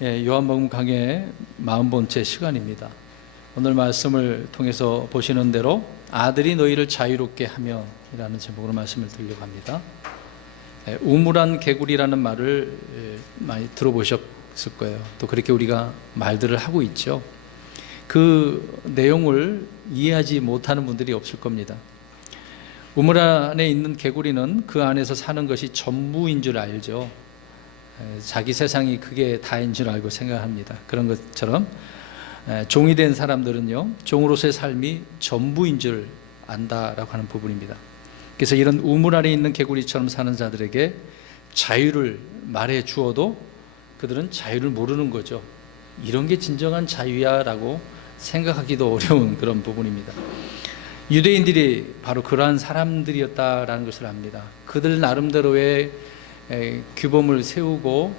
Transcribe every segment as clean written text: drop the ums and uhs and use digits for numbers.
요한복음 강해 40번째 시간입니다. 오늘 말씀을 통해서 보시는 대로 아들이 너희를 자유롭게 하며 이라는 제목으로 말씀을 드리려고 합니다. 우물한 개구리라는 말을 많이 들어보셨을 거예요. 또 그렇게 우리가 말들을 하고 있죠. 그 내용을 이해하지 못하는 분들이 없을 겁니다. 우물 안에 있는 개구리는 그 안에서 사는 것이 전부인 줄 알죠. 자기 세상이 그게 다인 줄 알고 생각합니다. 그런 것처럼 종이 된 사람들은요, 종으로서의 삶이 전부인 줄 안다라고 하는 부분입니다. 그래서 이런 우물 안에 있는 개구리처럼 사는 자들에게 자유를 말해 주어도 그들은 자유를 모르는 거죠. 이런 게 진정한 자유야 라고 생각하기도 어려운 그런 부분입니다. 유대인들이 바로 그러한 사람들이었다라는 것을 압니다. 그들 나름대로의 규범을 세우고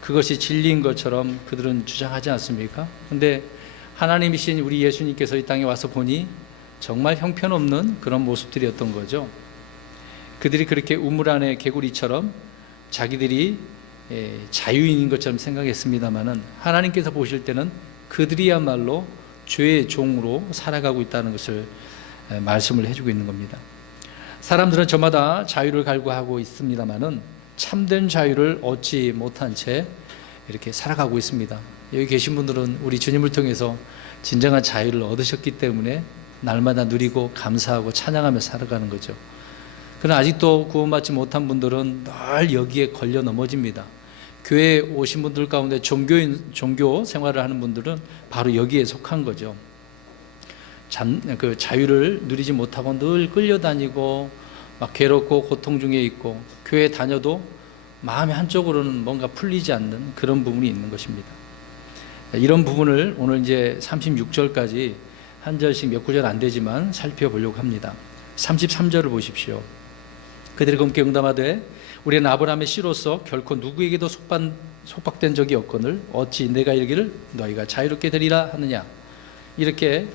그것이 진리인 것처럼 그들은 주장하지 않습니까? 그런데 하나님이신 우리 예수님께서 이 땅에 와서 보니 정말 형편없는 그런 모습들이었던 거죠. 그들이 그렇게 우물 안의 개구리처럼 자기들이 자유인인 것처럼 생각했습니다마는 하나님께서 보실 때는 그들이야말로 죄의 종으로 살아가고 있다는 것을 말씀을 해주고 있는 겁니다. 사람들은 저마다 자유를 갈구하고 있습니다마는 참된 자유를 얻지 못한 채 이렇게 살아가고 있습니다. 여기 계신 분들은 우리 주님을 통해서 진정한 자유를 얻으셨기 때문에 날마다 누리고 감사하고 찬양하며 살아가는 거죠. 그러나 아직도 구원받지 못한 분들은 늘 여기에 걸려 넘어집니다. 교회에 오신 분들 가운데 종교 생활을 하는 분들은 바로 여기에 속한 거죠. 그 자유를 누리지 못하고 늘 끌려다니고 막 괴롭고 고통 중에 있고 교회 다녀도 마음의 한쪽으로는 뭔가 풀리지 않는 그런 부분이 있는 것입니다. 이런 부분을 오늘 이제 36절까지 한 절씩 몇 구절 안 되지만 살펴보려고 합니다. 33절을 보십시오. 그들이 검게 응답하되 우리는 아브라함의 씨로서 결코 누구에게도 속박된 적이 없거늘 어찌 내가 이르기를 너희가 자유롭게 되리라 하느냐, 이렇게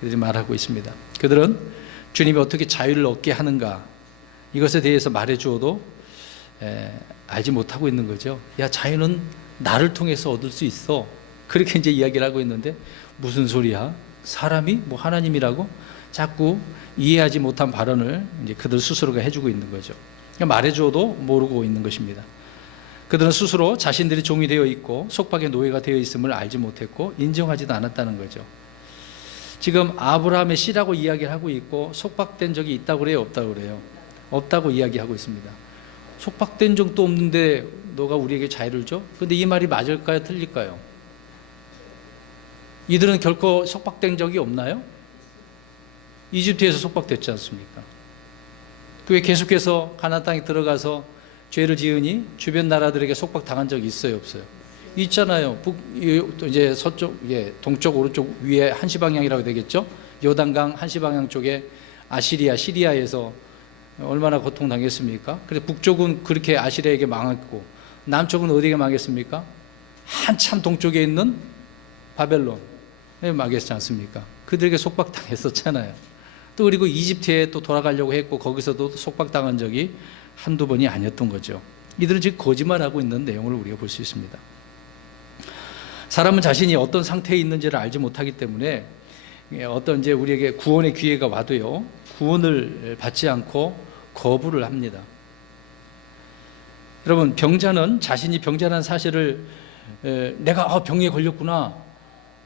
그들이 말하고 있습니다. 그들은 주님이 어떻게 자유를 얻게 하는가, 이것에 대해서 말해 주어도 알지 못하고 있는 거죠. 야, 자유는 나를 통해서 얻을 수 있어, 그렇게 이제 이야기를 하고 있는데 무슨 소리야? 사람이 뭐 하나님이라고? 자꾸 이해하지 못한 발언을 이제 그들 스스로가 해주고 있는 거죠. 그러니까 말해 주어도 모르고 있는 것입니다. 그들은 스스로 자신들이 종이 되어 있고 속박의 노예가 되어 있음을 알지 못했고 인정하지도 않았다는 거죠. 지금 아브라함의 씨라고 이야기를 하고 있고 속박된 적이 있다고 그래요, 없다고 그래요? 없다고 이야기하고 있습니다. 속박된 적도 없는데 너가 우리에게 자유를 줘? 그런데 이 말이 맞을까요, 틀릴까요? 이들은 결코 속박된 적이 없나요? 이집트에서 속박됐지 않습니까? 그게 계속해서 가나안 땅에 들어가서 죄를 지으니 주변 나라들에게 속박당한 적이 있어요, 없어요? 있잖아요. 이제 서쪽, 동쪽, 오른쪽 위에 한시 방향이라고 되겠죠? 요단강 한시 방향 쪽에 아시리아, 시리아에서 얼마나 고통당했습니까? 그래서 북쪽은 그렇게 아시리아에게 망했고 남쪽은 어디에 망했습니까? 한참 동쪽에 있는 바벨론에 망했지 않습니까? 그들에게 속박당했었잖아요. 또 그리고 이집트에 또 돌아가려고 했고 거기서도 속박당한 적이 한두 번이 아니었던 거죠. 이들은 지금 거짓말하고 있는 내용을 우리가 볼 수 있습니다. 사람은 자신이 어떤 상태에 있는지를 알지 못하기 때문에 어떤 이제 우리에게 구원의 기회가 와도요, 구원을 받지 않고 거부를 합니다. 여러분, 병자는 자신이 병자라는 사실을 내가 병에 걸렸구나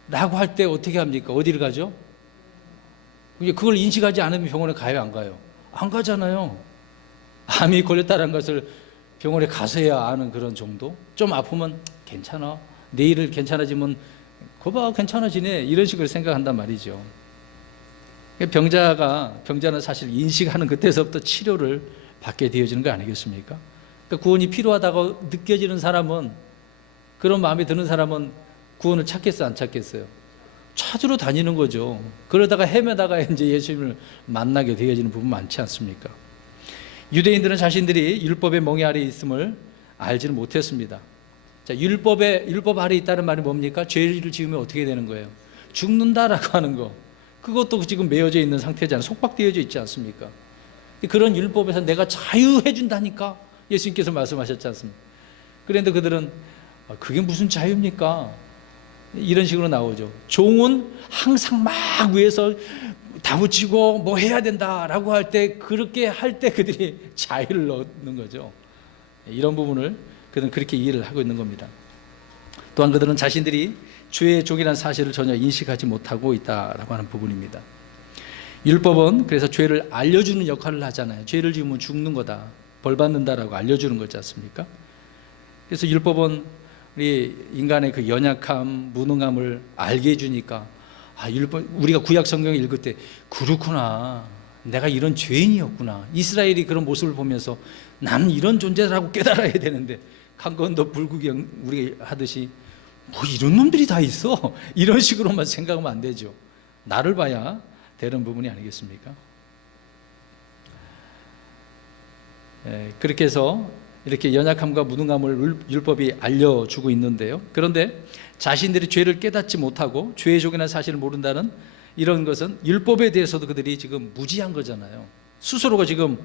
라고 할 때 어떻게 합니까? 어디를 가죠? 그걸 인식하지 않으면 병원에 가요, 안 가요? 안 가잖아요. 암이 걸렸다는 것을 병원에 가서야 아는 그런 정도? 좀 아프면 괜찮아, 내일 괜찮아지면 거봐 괜찮아지네, 이런 식으로 생각한단 말이죠. 병자는 사실 인식하는 그때서부터 치료를 받게 되어지는 거 아니겠습니까? 그러니까 구원이 필요하다고 느껴지는 사람은, 그런 마음이 드는 사람은 구원을 찾겠어요, 안 찾겠어요? 찾으러 다니는 거죠. 그러다가 헤매다가 이제 예수님을 만나게 되어지는 부분 많지 않습니까? 유대인들은 자신들이 율법의 멍에 아래 있음을 알지는 못했습니다. 자, 율법 아래 있다는 말이 뭡니까? 죄를 지으면 어떻게 되는 거예요? 죽는다라고 하는 거. 그것도 지금 매여져 있는 상태잖아요. 속박되어져 있지 않습니까? 그런 율법에서 내가 자유해 준다니까 예수님께서 말씀하셨지 않습니까? 그런데 그들은 그게 무슨 자유입니까? 이런 식으로 나오죠. 종은 항상 막 위에서 다부치고 뭐 해야 된다라고 할 때, 그렇게 할 때 그들이 자유를 얻는 거죠. 이런 부분을 그들은 그렇게 이해를 하고 있는 겁니다. 또한 그들은 자신들이 주의 종이라는 사실을 전혀 인식하지 못하고 있다라고 하는 부분입니다. 율법은 그래서 죄를 알려주는 역할을 하잖아요. 죄를 지으면 죽는 거다, 벌 받는다라고 알려주는 거지 않습니까? 그래서 율법은 우리 인간의 그 연약함, 무능함을 알게 해주니까, 율법, 우리가 구약 성경을 읽을 때 그렇구나, 내가 이런 죄인이었구나, 이스라엘이 그런 모습을 보면서 나는 이런 존재라고 깨달아야 되는데, 강건도 불구경 우리가 하듯이 뭐 이런 놈들이 다 있어, 이런 식으로만 생각하면 안 되죠. 나를 봐야 되는 부분이 아니겠습니까? 그렇게 해서 이렇게 연약함과 무능함을 율법이 알려주고 있는데요. 그런데 자신들이 죄를 깨닫지 못하고 죄의 종이라는 사실을 모른다는 이런 것은 율법에 대해서도 그들이 지금 무지한 거잖아요. 스스로가 지금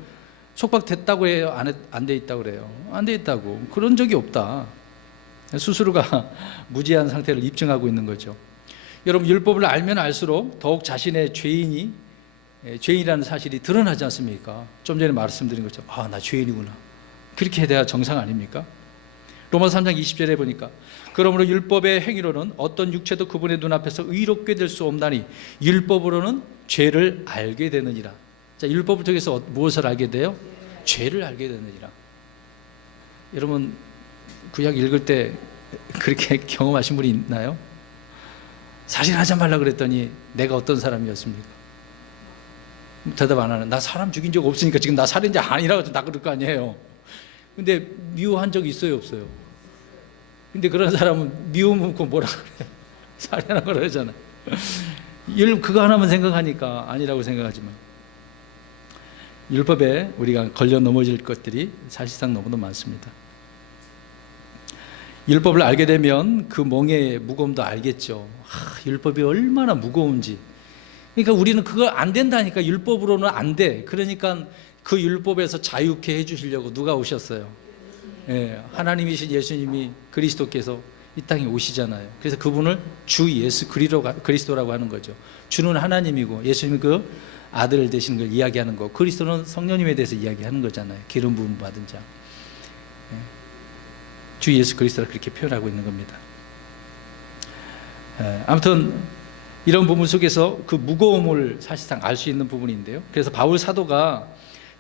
속박됐다고 해요? 안 돼 있다고 그래요? 안 돼 있다고. 그런 적이 없다. 스스로가 무지한 상태를 입증하고 있는 거죠. 여러분, 율법을 알면 알수록 더욱 자신의 죄인이라는 사실이 드러나지 않습니까? 좀 전에 말씀드린 것처럼 나 죄인이구나, 그렇게 돼야 정상 아닙니까? 로마서 3장 20절에 보니까 그러므로 율법의 행위로는 어떤 육체도 그분의 눈앞에서 의롭게 될 수 없나니 율법으로는 죄를 알게 되느니라. 자, 율법을 통해서 무엇을 알게 돼요? 죄를 알게 되느니라. 여러분, 구약 읽을 때 그렇게 경험하신 분이 있나요? 살인하지 말라 그랬더니 내가 어떤 사람이었습니까? 대답 안 하는, 나 사람 죽인 적 없으니까 지금 나 살인자 아니라고 나 그럴 거 아니에요. 근데 미워한 적 있어요, 없어요? 근데 그런 사람은 미움은 뭐라 그래요? 살인하는 걸 그러잖아요. 그거 하나만 생각하니까 아니라고 생각하지만, 율법에 우리가 걸려 넘어질 것들이 사실상 너무도 많습니다. 율법을 알게 되면 그 멍의 무거움도 알겠죠. 율법이 얼마나 무거운지. 그러니까 우리는 그거 안 된다니까, 율법으로는 안 돼. 그러니까 그 율법에서 자유케 해주시려고 누가 오셨어요? 하나님이신 예수님이, 그리스도께서 이 땅에 오시잖아요. 그래서 그분을 주 예수 그리스도라고 하는 거죠. 주는 하나님이고 예수님은 그 아들 되시는 걸 이야기하는 거, 그리스도는 성령님에 대해서 이야기하는 거잖아요. 기름 부음 받은 자. 주 예수 그리스도를 그렇게 표현하고 있는 겁니다. 아무튼 이런 부분 속에서 그 무거움을 사실상 알 수 있는 부분인데요. 그래서 바울 사도가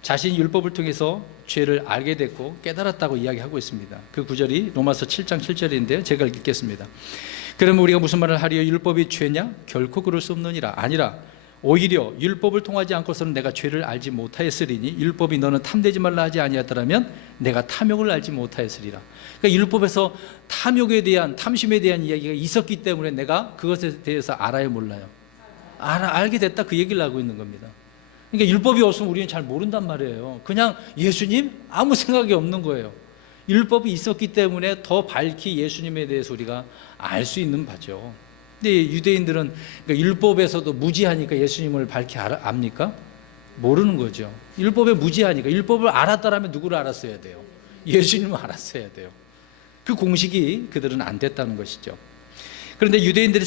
자신이 율법을 통해서 죄를 알게 됐고 깨달았다고 이야기하고 있습니다. 그 구절이 로마서 7장 7절인데요. 제가 읽겠습니다. 그러면 우리가 무슨 말을 하리요? 율법이 죄냐? 결코 그럴 수 없느니라. 아니라 오히려 율법을 통하지 않고서는 내가 죄를 알지 못하였으리니 율법이 너는 탐내지 말라 하지 아니하더라면 내가 탐욕을 알지 못하였으리라. 그러니까 율법에서 탐심에 대한 이야기가 있었기 때문에 내가 그것에 대해서 알아요, 몰라요? 알게 됐다, 그 얘기를 하고 있는 겁니다. 그러니까 율법이 없으면 우리는 잘 모른단 말이에요. 그냥 예수님? 아무 생각이 없는 거예요. 율법이 있었기 때문에 더 밝히 예수님에 대해서 우리가 알 수 있는 바죠. 근데 유대인들은 그러니까 율법에서도 무지하니까 예수님을 밝히 압니까? 모르는 거죠. 율법에 무지하니까. 율법을 알았다라면 누구를 알았어야 돼요? 예수님을 알았어야 돼요. 그 공식이 그들은 안 됐다는 것이죠. 그런데 유대인들이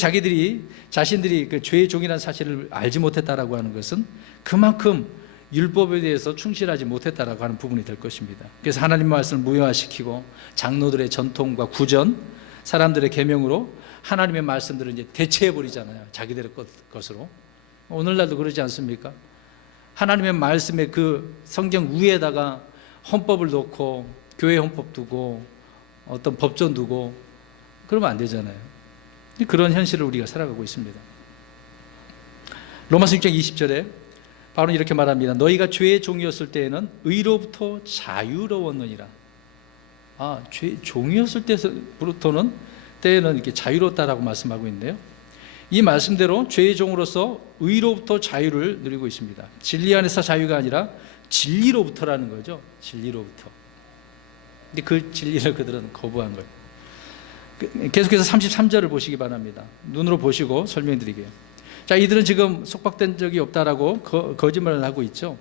자신들이 그 죄의 종이라는 사실을 알지 못했다라고 하는 것은 그만큼 율법에 대해서 충실하지 못했다라고 하는 부분이 될 것입니다. 그래서 하나님의 말씀을 무효화시키고 장로들의 전통과 구전, 사람들의 계명으로 하나님의 말씀들을 이제 대체해 버리잖아요. 자기들의 것으로. 오늘날도 그러지 않습니까? 하나님의 말씀에 그 성경 위에다가 헌법을 놓고 교회 헌법 두고 어떤 법전 두고 그러면 안 되잖아요. 그런 현실을 우리가 살아가고 있습니다. 로마서 6장 20절에 바로 이렇게 말합니다. 너희가 죄의 종이었을 때에는 의로부터 자유로웠느니라. 죄의 종이었을 때에는 이렇게 자유롭다라고 말씀하고 있는데요. 이 말씀대로 죄의 종으로서 의로부터 자유를 누리고 있습니다. 진리 안에서 자유가 아니라 진리로부터라는 거죠. 진리로부터. 근데 그 진리를 그들은 거부한 거예요. 계속해서 33절을 보시기 바랍니다. 눈으로 보시고 설명드리게요. 자, 이들은 지금 속박된 적이 없다라고 거짓말을 하고 있죠.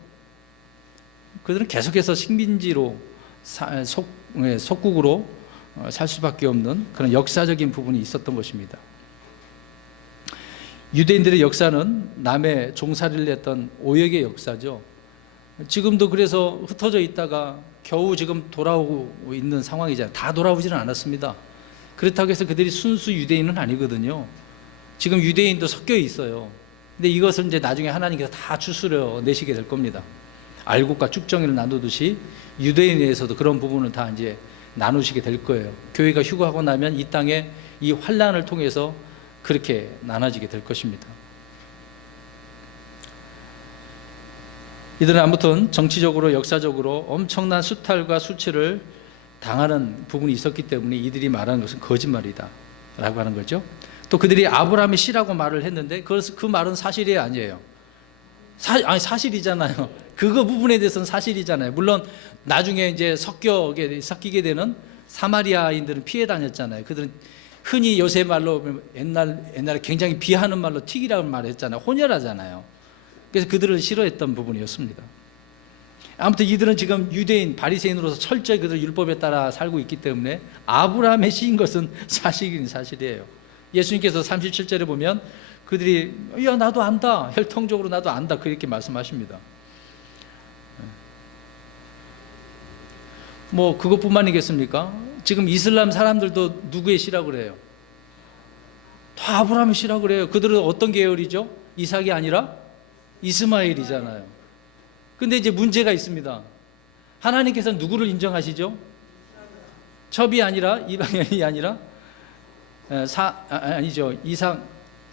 그들은 계속해서 식민지로 속국으로 살 수밖에 없는 그런 역사적인 부분이 있었던 것입니다. 유대인들의 역사는 남의 종살이를 했던 오역의 역사죠. 지금도 그래서 흩어져 있다가 겨우 지금 돌아오고 있는 상황이잖아요. 다 돌아오지는 않았습니다. 그렇다고 해서 그들이 순수 유대인은 아니거든요. 지금 유대인도 섞여 있어요. 근데 이것을 이제 나중에 하나님께서 다 추스려 내시게 될 겁니다. 알곡과 쭉정이를 나누듯이 유대인에서도 그런 부분을 다 이제 나누시게 될 거예요. 교회가 휴거하고 나면 이 땅에 이 환란을 통해서 그렇게 나눠지게 될 것입니다. 이들은 아무튼 정치적으로 역사적으로 엄청난 수탈과 수치를 당하는 부분이 있었기 때문에 이들이 말하는 것은 거짓말이다 라고 하는 거죠. 또 그들이 아브라함의 씨라고 말을 했는데 그 말은 사실이 아니에요. 사실이잖아요. 그거 부분에 대해서는 사실이잖아요. 물론 나중에 이제 섞이게 되는 사마리아인들은 피해 다녔잖아요. 그들은 흔히 요새 말로 옛날에 굉장히 비하는 말로 튀기라고 말했잖아요. 혼혈하잖아요. 그래서 그들을 싫어했던 부분이었습니다. 아무튼 이들은 지금 유대인 바리새인으로서 철저히 그들 율법에 따라 살고 있기 때문에 아브라함의 씨인 것은 사실이긴 사실이에요. 예수님께서 37절에 보면 그들이 야 나도 안다, 혈통적으로 나도 안다 그렇게 말씀하십니다. 뭐 그것뿐만이겠습니까? 지금 이슬람 사람들도 누구의 씨라고 그래요? 다 아브라함의 씨라고 그래요. 그들은 어떤 계열이죠? 이삭이 아니라 이스마엘이잖아요. 근데 이제 문제가 있습니다. 하나님께서는 누구를 인정하시죠? 첩이 아니라 이방인이 아니라 아니죠. 이삭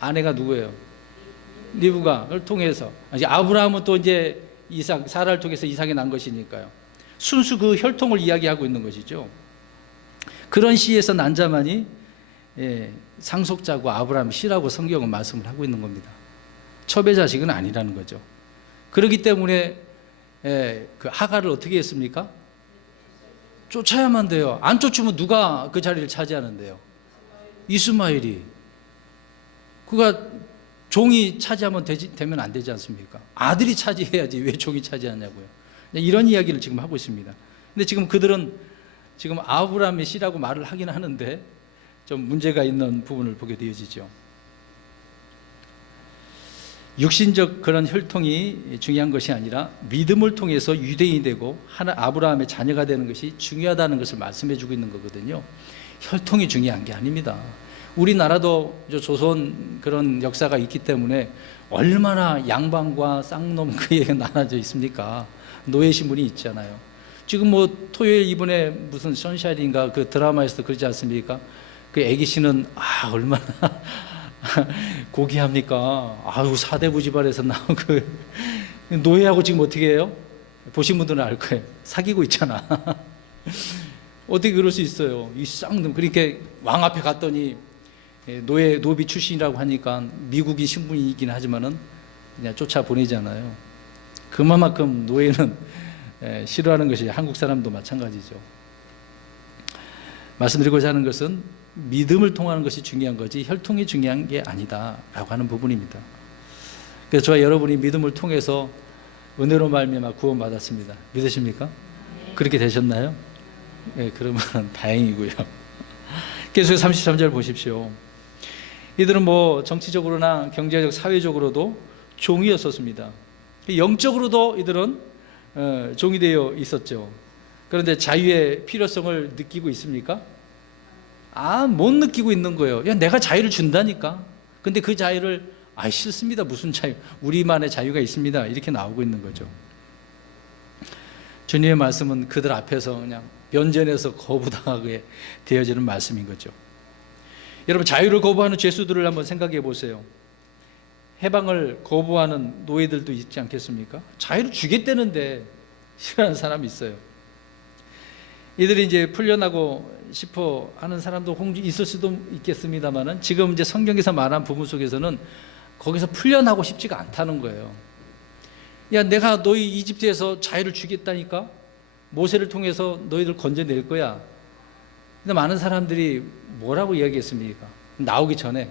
아내가 누구예요? 리브가를 통해서 이제 아브라함은 또 이제 이삭 사라를 통해서 이삭이 난 것이니까요. 순수 그 혈통을 이야기하고 있는 것이죠. 그런 씨에서 난 자만이 상속자고 아브라함의 씨라고 성경은 말씀을 하고 있는 겁니다. 첩의 자식은 아니라는 거죠. 그렇기 때문에 그 하갈을 어떻게 했습니까? 쫓아야만 돼요. 안 쫓으면 누가 그 자리를 차지하는데요? 이스마엘이. 그가 종이 차지하면 되면 안 되지 않습니까? 아들이 차지해야지 왜 종이 차지하냐고요. 이런 이야기를 지금 하고 있습니다. 근데 지금 그들은 지금 아브라함의 씨라고 말을 하긴 하는데 좀 문제가 있는 부분을 보게 되어지죠. 육신적 그런 혈통이 중요한 것이 아니라 믿음을 통해서 유대인이 되고 아브라함의 자녀가 되는 것이 중요하다는 것을 말씀해 주고 있는 거거든요. 혈통이 중요한 게 아닙니다. 우리나라도 조선 그런 역사가 있기 때문에 얼마나 양반과 쌍놈 그에 나눠져 있습니까? 노예 신분이 있잖아요. 지금 뭐 토요일 이번에 무슨 선샤인인가 그 드라마에서도 그러지 않습니까? 그 애기 씨는 얼마나 고귀합니까? 아유 사대부 집안에서 나온 그 노예하고 지금 어떻게 해요? 보신 분들은 알 거예요. 사귀고 있잖아. 어떻게 그럴 수 있어요? 이 쌍놈. 그러니까 왕 앞에 갔더니 노비 출신이라고 하니까 미국인 신분이긴 하지만은 그냥 쫓아 보내잖아요. 그만큼 노예는 싫어하는 것이 한국 사람도 마찬가지죠. 말씀드리고자 하는 것은 믿음을 통하는 것이 중요한 거지 혈통이 중요한 게 아니다라고 하는 부분입니다. 그래서 저와 여러분이 믿음을 통해서 은혜로 말미암아 구원받았습니다. 믿으십니까? 그렇게 되셨나요? 네, 그러면 다행이고요. 계속해서 33절 보십시오. 이들은 뭐 정치적으로나 경제적, 사회적으로도 종이었었습니다. 영적으로도 이들은 종이 되어 있었죠. 그런데 자유의 필요성을 느끼고 있습니까? 못 느끼고 있는 거예요. 야, 내가 자유를 준다니까. 근데 그 자유를 싫습니다. 무슨 자유? 우리만의 자유가 있습니다. 이렇게 나오고 있는 거죠. 주님의 말씀은 그들 앞에서 그냥 면전에서 거부당하게 되어지는 말씀인 거죠. 여러분 자유를 거부하는 죄수들을 한번 생각해 보세요. 해방을 거부하는 노예들도 있지 않겠습니까? 자유를 주겠다는데 싫어하는 사람이 있어요. 이들이 이제 풀려나고 싶어 하는 사람도 있을 수도 있겠습니다만은 지금 이제 성경에서 말한 부분 속에서는 거기서 풀려나고 싶지가 않다는 거예요. 야, 내가 너희 이집트에서 자유를 주겠다니까? 모세를 통해서 너희들 건져낼 거야. 근데 많은 사람들이 뭐라고 이야기했습니까? 나오기 전에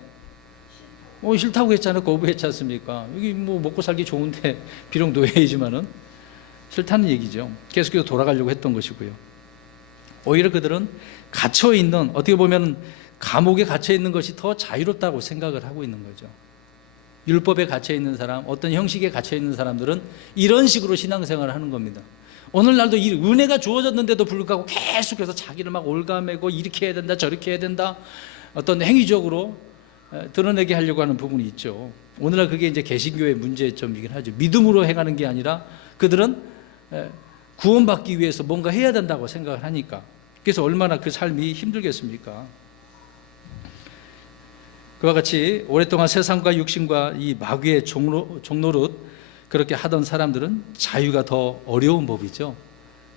싫다고 했잖아요. 거부했지 않습니까? 여기 뭐 먹고 살기 좋은데 비록 노예이지만은 싫다는 얘기죠. 계속해서 돌아가려고 했던 것이고요. 오히려 그들은 갇혀 있는, 어떻게 보면 감옥에 갇혀 있는 것이 더 자유롭다고 생각을 하고 있는 거죠. 율법에 갇혀 있는 사람, 어떤 형식에 갇혀 있는 사람들은 이런 식으로 신앙생활을 하는 겁니다. 오늘날도 이 은혜가 주어졌는데도 불구하고 계속해서 자기를 막 올가매고 이렇게 해야 된다, 저렇게 해야 된다, 어떤 행위적으로 드러내게 하려고 하는 부분이 있죠. 오늘날 그게 이제 개신교의 문제점이긴 하죠. 믿음으로 행하는 게 아니라 그들은 구원받기 위해서 뭔가 해야 된다고 생각을 하니까. 그래서 얼마나 그 삶이 힘들겠습니까? 그와 같이 오랫동안 세상과 육신과 이 마귀의 종노릇 그렇게 하던 사람들은 자유가 더 어려운 법이죠.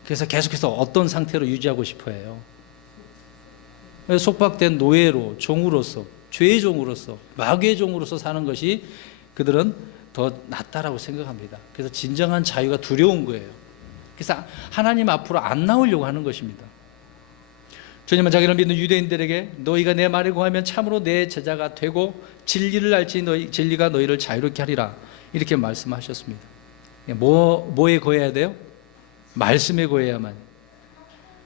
그래서 계속해서 어떤 상태로 유지하고 싶어 해요. 속박된 노예로, 종으로서, 죄의 종으로서, 마귀의 종으로서 사는 것이 그들은 더 낫다라고 생각합니다. 그래서 진정한 자유가 두려운 거예요. 그래서 하나님 앞으로 안 나오려고 하는 것입니다. 주님은 자기를 믿는 유대인들에게 너희가 내 말에 구하면 참으로 내 제자가 되고 진리를 알지 진리가 너희를 자유롭게 하리라, 이렇게 말씀하셨습니다. 뭐에 거해야 돼요? 말씀에 거해야만.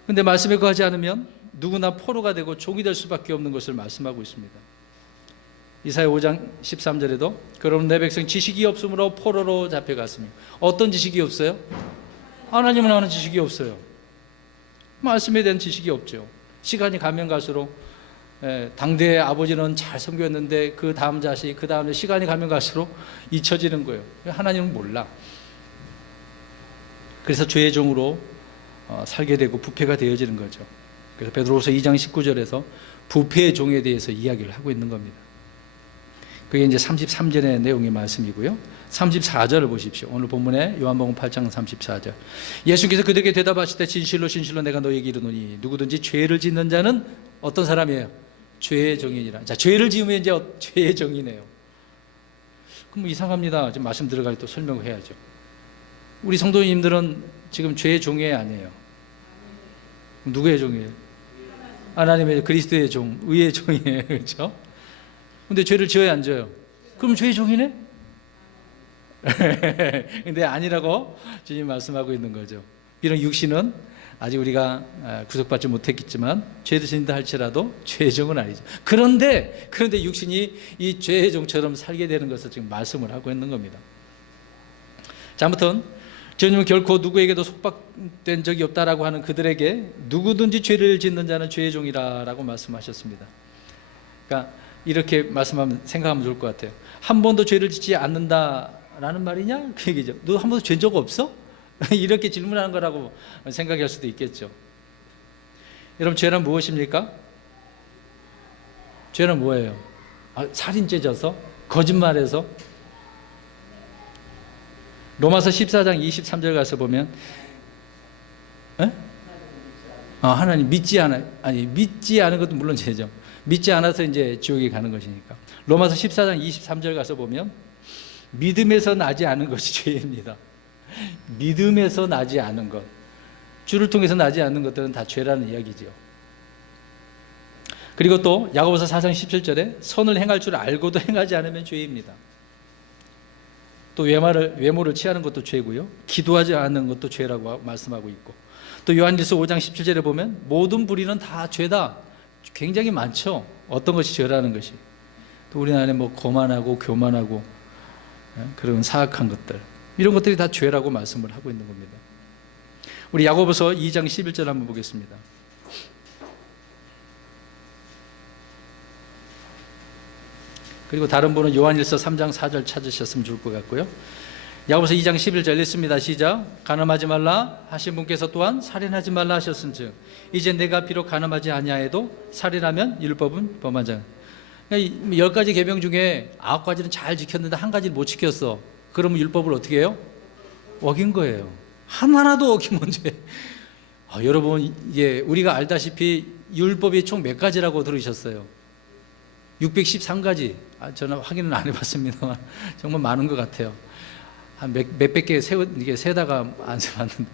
그런데 말씀에 거하지 않으면 누구나 포로가 되고 종이 될 수밖에 없는 것을 말씀하고 있습니다. 이사야 5장 13절에도 그러면 내 백성 지식이 없으므로 포로로 잡혀갔으며, 어떤 지식이 없어요? 하나님을 아는 지식이 없어요. 말씀에 대한 지식이 없죠. 시간이 가면 갈수록 당대의 아버지는 잘 섬겼는데 그 다음 자식, 그 다음에 시간이 가면 갈수록 잊혀지는 거예요. 하나님은 몰라. 그래서 죄의 종으로 살게 되고 부패가 되어지는 거죠. 그래서 베드로후서 2장 19절에서 부패의 종에 대해서 이야기를 하고 있는 겁니다. 그게 이제 33절의 내용의 말씀이고요. 34절을 보십시오. 오늘 본문에 요한복음 8장 34절. 예수께서 그들에게 대답하실 때 진실로 진실로 내가 너희에게 이르노니 누구든지 죄를 짓는 자는 어떤 사람이에요? 죄의 종이니라. 자, 죄를 지으면 이제 죄의 종이네요. 그럼 이상합니다. 지금 말씀 들어갈 때 또 설명을 해야죠. 우리 성도님들은 지금 죄의 종이 아니에요. 누구의 종이에요? 하나님의, 그리스도의 종, 의의 종이에요. 그렇죠? 근데 죄를 지어야 안 져요. 그럼 죄의 종이네? 근데 아니라고 주님 말씀하고 있는 거죠. 이런 육신은 아직 우리가 구속받지 못했겠지만 죄를 짓는다 할지라도 죄의 종은 아니죠. 그런데 육신이 이 죄의 종처럼 살게 되는 것을 지금 말씀을 하고 있는 겁니다. 자, 아무튼 주님은 결코 누구에게도 속박된 적이 없다라고 하는 그들에게 누구든지 죄를 짓는 자는 죄의 종이라고 말씀하셨습니다. 그러니까 이렇게 말씀하면 생각하면 좋을 것 같아요. 한 번도 죄를 짓지 않는다라는 말이냐? 그 얘기죠. 너 한 번도 죄 적 없어? 이렇게 질문하는 거라고 생각할 수도 있겠죠. 여러분, 죄는 무엇입니까? 죄는 뭐예요? 살인죄 져서? 거짓말해서? 로마서 14장 23절 가서 보면 하나님 믿지 않은 것도 물론 죄죠. 믿지 않아서 이제 지옥에 가는 것이니까. 로마서 14장 23절 가서 보면 믿음에서 나지 않은 것이 죄입니다. 믿음에서 나지 않은 것, 주를 통해서 나지 않는 것들은 다 죄라는 이야기죠. 그리고 또 야고보서 4장 17절에 선을 행할 줄 알고도 행하지 않으면 죄입니다. 또 외모를 취하는 것도 죄고요, 기도하지 않는 것도 죄라고 말씀하고 있고, 또 요한일서 5장 17절에 보면 모든 불의는 다 죄다, 굉장히 많죠. 어떤 것이 죄라는 것이. 또 우리 안에 뭐 거만하고 교만하고 그런 사악한 것들, 이런 것들이 다 죄라고 말씀을 하고 있는 겁니다. 우리 야고보서 2장 11절 한번 보겠습니다. 그리고 다른 분은 요한일서 3장 4절 찾으셨으면 좋을 것 같고요. 야고보서 2장 11절 읽습니다. 시작. 가늠하지 말라 하신 분께서 또한 살인하지 말라 하셨은즉 이제 내가 비록 가늠하지 아니하여도 살인하면 율법은 범한 자. 그러니까 10가지 계명 중에 9가지는 잘 지켰는데 한 가지는 못 지켰어. 그러면 율법을 어떻게 해요? 어긴 거예요. 하나라도 어기면 죄. 여러분, 이게 우리가 알다시피 율법이 총 몇 가지라고 들으셨어요? 613가지. 저는 확인은 안 해봤습니다만 정말 많은 것 같아요. 한 몇백 개 이게 세다가 안 세봤는데,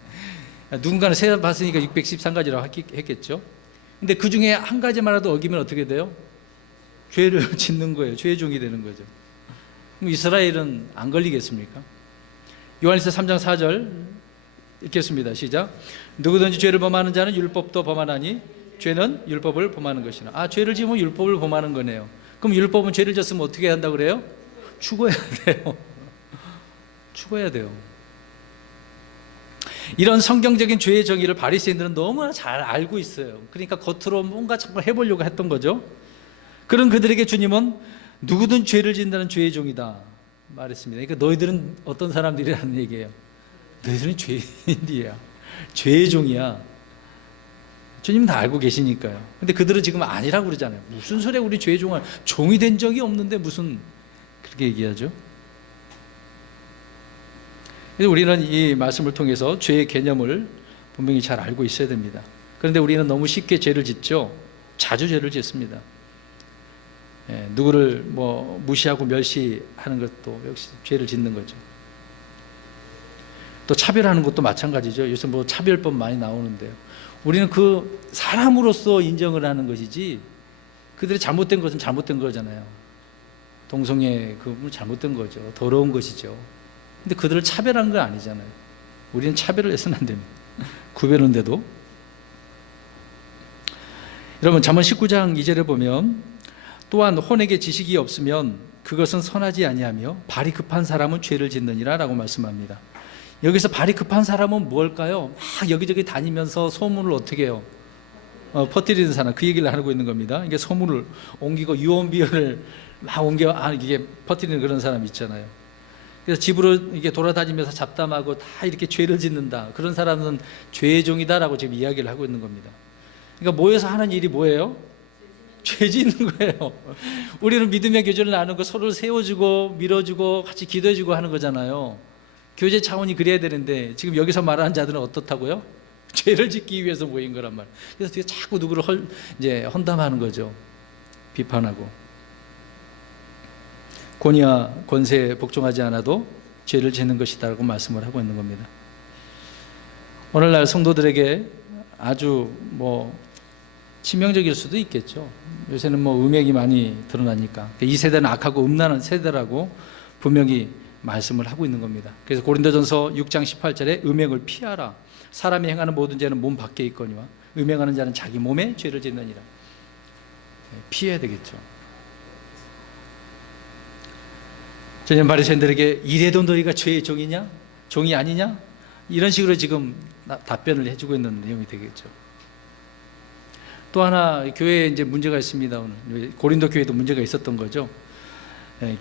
누군가는 세봤으니까 613가지라고 했겠죠. 근데 그 중에 한 가지만라도 어기면 어떻게 돼요? 죄를 짓는 거예요. 죄의 종이 되는 거죠. 그럼 이스라엘은 안 걸리겠습니까? 요한일서 3장 4절 읽겠습니다. 시작. 누구든지 죄를 범하는 자는 율법도 범하나니 죄는 율법을 범하는 것이나. 죄를 지으면 율법을 범하는 거네요. 그럼 율법은 죄를 졌으면 어떻게 한다고 그래요? 죽어야 돼요. 죽어야 돼요. 이런 성경적인 죄의 정의를 바리새인들은 너무나 잘 알고 있어요. 그러니까 겉으로 뭔가 자꾸 해보려고 했던 거죠. 그런 그들에게 주님은 누구든 죄를 짓는다는 죄의 종이다 말했습니다. 그러니까 너희들은 어떤 사람들이라는 얘기예요. 너희들은 죄인이야. 죄의 종이야. 주님은 다 알고 계시니까요. 근데 그들은 지금 아니라고 그러잖아요. 무슨 소리야, 우리 죄의 종은 종이 된 적이 없는데 무슨 그렇게 얘기하죠. 그래서 우리는 이 말씀을 통해서 죄의 개념을 분명히 잘 알고 있어야 됩니다. 그런데 우리는 너무 쉽게 죄를 짓죠. 자주 죄를 짓습니다. 누구를 무시하고 멸시하는 것도 역시 죄를 짓는 거죠. 또 차별하는 것도 마찬가지죠. 요새 차별법 많이 나오는데요. 우리는 그 사람으로서 인정을 하는 것이지 그들이 잘못된 것은 잘못된 거잖아요. 동성애 그건 잘못된 거죠. 더러운 것이죠. 근데 그들을 차별한 건 아니잖아요. 우리는 차별을 해서는 안 됩니다. 구별하는데도. 여러분 잠언 19장 2절에 보면 또한 혼에게 지식이 없으면 그것은 선하지 아니하며 발이 급한 사람은 죄를 짓느니라 라고 말씀합니다. 여기서 발이 급한 사람은 뭘까요? 막 여기저기 다니면서 소문을 어떻게 해요? 퍼뜨리는 사람, 그 얘기를 하고 있는 겁니다. 이게 소문을 옮기고 유언비어를 막 이게 퍼뜨리는 그런 사람 있잖아요. 그래서 집으로 이게 돌아다니면서 잡담하고 다 이렇게 죄를 짓는다. 그런 사람은 죄의 종이다라고 지금 이야기를 하고 있는 겁니다. 그러니까 모여서 하는 일이 뭐예요? 죄 짓는 거예요. 우리는 믿음의 교제를 나누고 서로를 세워주고 밀어주고 같이 기도해주고 하는 거잖아요. 교제 차원이 그래야 되는데 지금 여기서 말하는 자들은 어떻다고요? 죄를 짓기 위해서 모인 거란 말이에요. 그래서 뒤에 자꾸 누구를 헌담하는 거죠. 비판하고. 권위와 권세에 복종하지 않아도 죄를 짓는 것이다라고 말씀을 하고 있는 겁니다. 오늘날 성도들에게 아주 치명적일 수도 있겠죠. 요새는 음행이 많이 드러나니까. 이 세대는 악하고 음란한 세대라고 분명히 말씀을 하고 있는 겁니다. 그래서 고린도전서 6장 18절에 음행을 피하라. 사람이 행하는 모든 죄는 몸 밖에 있거니와 음행하는 자는 자기 몸에 죄를 짓느니라. 피해야 되겠죠. 전혀 바리새인들에게 이래도 너희가 죄의 종이냐? 종이 아니냐? 이런 식으로 지금 답변을 해주고 있는 내용이 되겠죠. 또 하나 교회에 이제 문제가 있습니다. 오늘 고린도 교회도 문제가 있었던 거죠.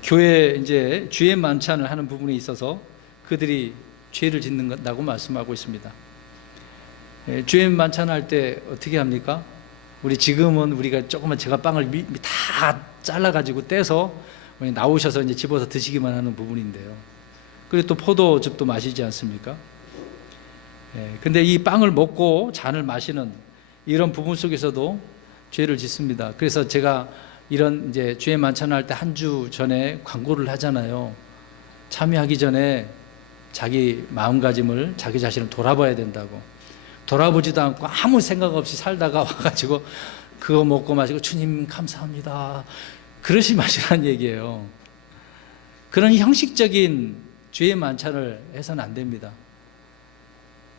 교회 이제 주의 만찬을 하는 부분에 있어서 그들이 죄를 짓는다고 말씀하고 있습니다. 주의 만찬 할 때 어떻게 합니까? 지금은 우리가 조금만 제가 빵을 다 잘라가지고 떼서 나오셔서 이제 집어서 드시기만 하는 부분인데요. 그리고 또 포도즙도 마시지 않습니까? 근데 이 빵을 먹고 잔을 마시는 이런 부분 속에서도 죄를 짓습니다. 그래서 제가 이런 이제 주의 만찬을 할 때 한 주 전에 광고를 하잖아요. 참여하기 전에 자기 마음가짐을 자기 자신을 돌아봐야 된다고. 돌아보지도 않고 아무 생각 없이 살다가 와가지고 그거 먹고 마시고 주님 감사합니다. 그러시 마시라는 얘기예요. 그런 형식적인 주의 만찬을 해서는 안 됩니다.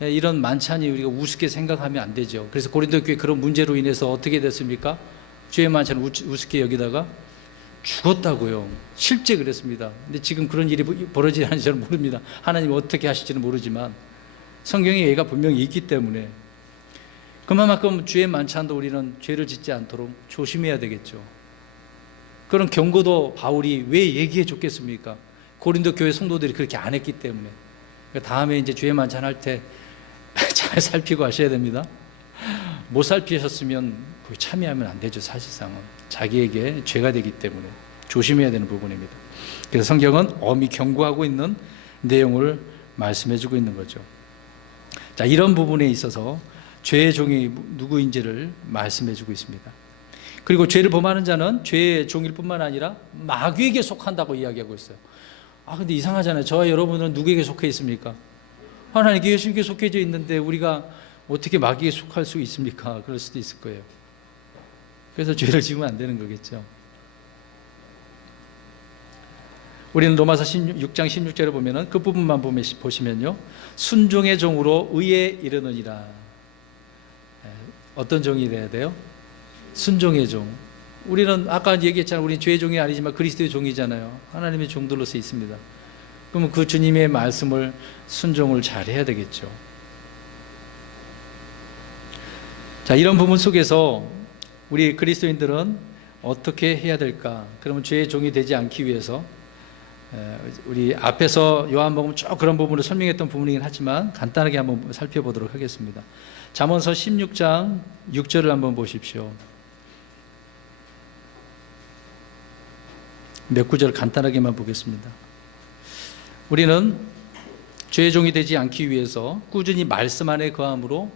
이런 만찬이 우리가 우습게 생각하면 안 되죠. 그래서 고린도 교회 그런 문제로 인해서 어떻게 됐습니까? 주의 만찬을 우습게 여기다가 죽었다고요. 실제 그랬습니다. 근데 지금 그런 일이 벌어지지 않는지 저는 모릅니다. 하나님 어떻게 하실지는 모르지만 성경에 얘가 분명히 있기 때문에 그만큼 주의 만찬도 우리는 죄를 짓지 않도록 조심해야 되겠죠. 그런 경고도 바울이 왜 얘기해 줬겠습니까? 고린도 교회 성도들이 그렇게 안 했기 때문에. 다음에 이제 주의 만찬 할 때 잘 살피고 하셔야 됩니다. 못 살피셨으면 거기 참여하면 안 되죠. 사실상은 자기에게 죄가 되기 때문에 조심해야 되는 부분입니다. 그래서 성경은 엄히 경고하고 있는 내용을 말씀해주고 있는 거죠. 자, 이런 부분에 있어서 죄의 종이 누구인지를 말씀해주고 있습니다. 그리고 죄를 범하는 자는 죄의 종일 뿐만 아니라 마귀에게 속한다고 이야기하고 있어요. 근데 이상하잖아요. 저와 여러분은 누구에게 속해 있습니까? 하나님께 예수님께 속해져 있는데 우리가 어떻게 마귀에 속할 수 있습니까? 그럴 수도 있을 거예요. 그래서 죄를 지으면 안 되는 거겠죠. 우리는 로마서 6장 16절에 보면은 그 부분만 보시면요. 순종의 종으로 의에 이르느니라. 어떤 종이 돼야 돼요? 순종의 종. 우리는 아까 얘기했잖아요. 우리 죄의 종이 아니지만 그리스도의 종이잖아요. 하나님의 종들로서 있습니다. 그러면 그 주님의 말씀을 순종을 잘 해야 되겠죠. 자, 이런 부분 속에서 우리 그리스도인들은 어떻게 해야 될까? 그러면 죄의 종이 되지 않기 위해서 우리 앞에서 요한복음 쭉 그런 부분을 설명했던 부분이긴 하지만 간단하게 한번 살펴보도록 하겠습니다. 잠언서 16장 6절을 한번 보십시오. 몇 구절 간단하게만 보겠습니다. 우리는 죄의 종이 되지 않기 위해서 꾸준히 말씀 안에 거함으로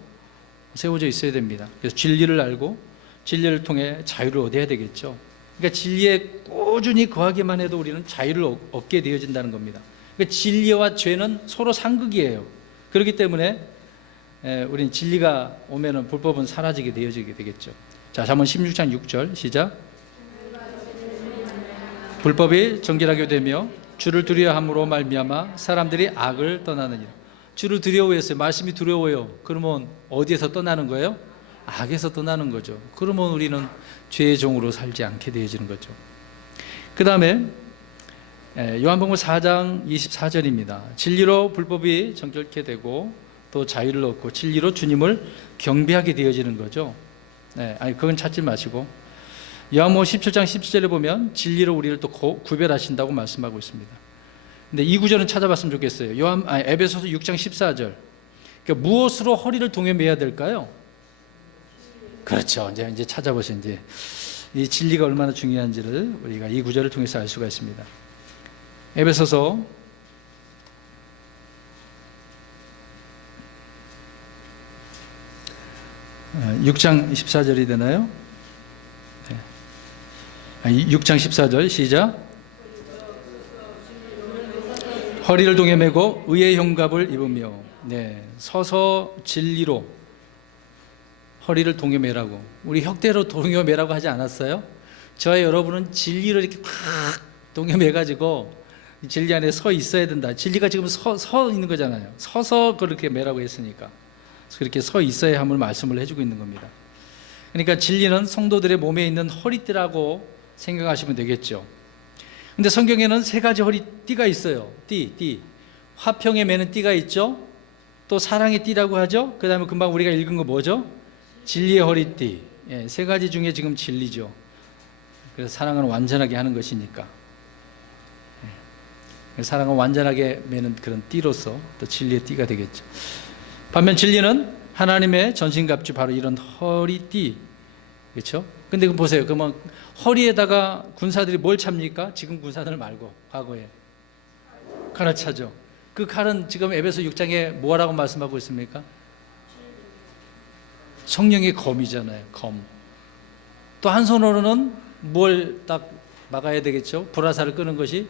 세워져 있어야 됩니다. 그래서 진리를 알고 진리를 통해 자유를 얻어야 되겠죠. 그러니까 진리에 꾸준히 거하기만 해도 우리는 자유를 얻게 되어진다는 겁니다. 그러니까 진리와 죄는 서로 상극이에요. 그렇기 때문에 우리는 진리가 오면은 불법은 사라지게 되어지게 되겠죠. 자, 잠언 16장 6절 시작. 불법이 정결하게 되며 주를 두려워함으로 말미암아 사람들이 악을 떠나느니라. 주를 두려워했어요. 말씀이 두려워요. 그러면 어디에서 떠나는 거예요? 악에서 떠나는 거죠. 그러면 우리는 죄의 종으로 살지 않게 되어지는 거죠. 그 다음에 요한복음 4장 24절입니다. 진리로 불법이 정결케 되고 또 자유를 얻고 진리로 주님을 경배하게 되어지는 거죠. 아니 그건 찾지 마시고 요한복음 17장 17절에 보면 진리로 우리를 또 구별하신다고 말씀하고 있습니다. 근데 이 구절은 찾아봤으면 좋겠어요. 에베소서 6장 14절. 그러니까 무엇으로 허리를 동여 매야 될까요? 그렇죠. 이제 찾아보세요. 이제 이 진리가 얼마나 중요한지를 우리가 이 구절을 통해서 알 수가 있습니다. 에베소서 6장 14절이 되나요? 6장 14절 시작. 허리를 동여 매고 의의 흉갑을 입으며 서서 진리로 허리를 동여 매라고. 우리 혁대로 동여 매라고 하지 않았어요? 저와 여러분은 진리로 이렇게 팍 동여 매가지고 진리 안에 서 있어야 된다. 진리가 지금 서 있는 거잖아요. 서서 그렇게 매라고 했으니까 그렇게 서 있어야 함을 말씀을 해주고 있는 겁니다. 그러니까 진리는 성도들의 몸에 있는 허리띠라고 생각하시면 되겠죠. 근데 성경에는 세 가지 허리띠가 있어요. 띠. 화평에 매는 띠가 있죠. 또 사랑의 띠라고 하죠. 그 다음에 금방 우리가 읽은 거 뭐죠? 진리의 허리띠. 세 가지 중에 지금 진리죠. 그래서 사랑은 완전하게 하는 것이니까. 사랑은 완전하게 매는 그런 띠로서 또 진리의 띠가 되겠죠. 반면 진리는 하나님의 전신갑주 바로 이런 허리띠. 그렇죠? 근데 보세요. 그러면 허리에다가 군사들이 뭘 찹니까? 지금 군사들 말고 과거에 칼을 차죠. 그 칼은 지금 에베소 6장에 뭐라고 말씀하고 있습니까? 성령의 검이잖아요. 검. 또 한 손으로는 뭘 딱 막아야 되겠죠? 불화살을 끄는 것이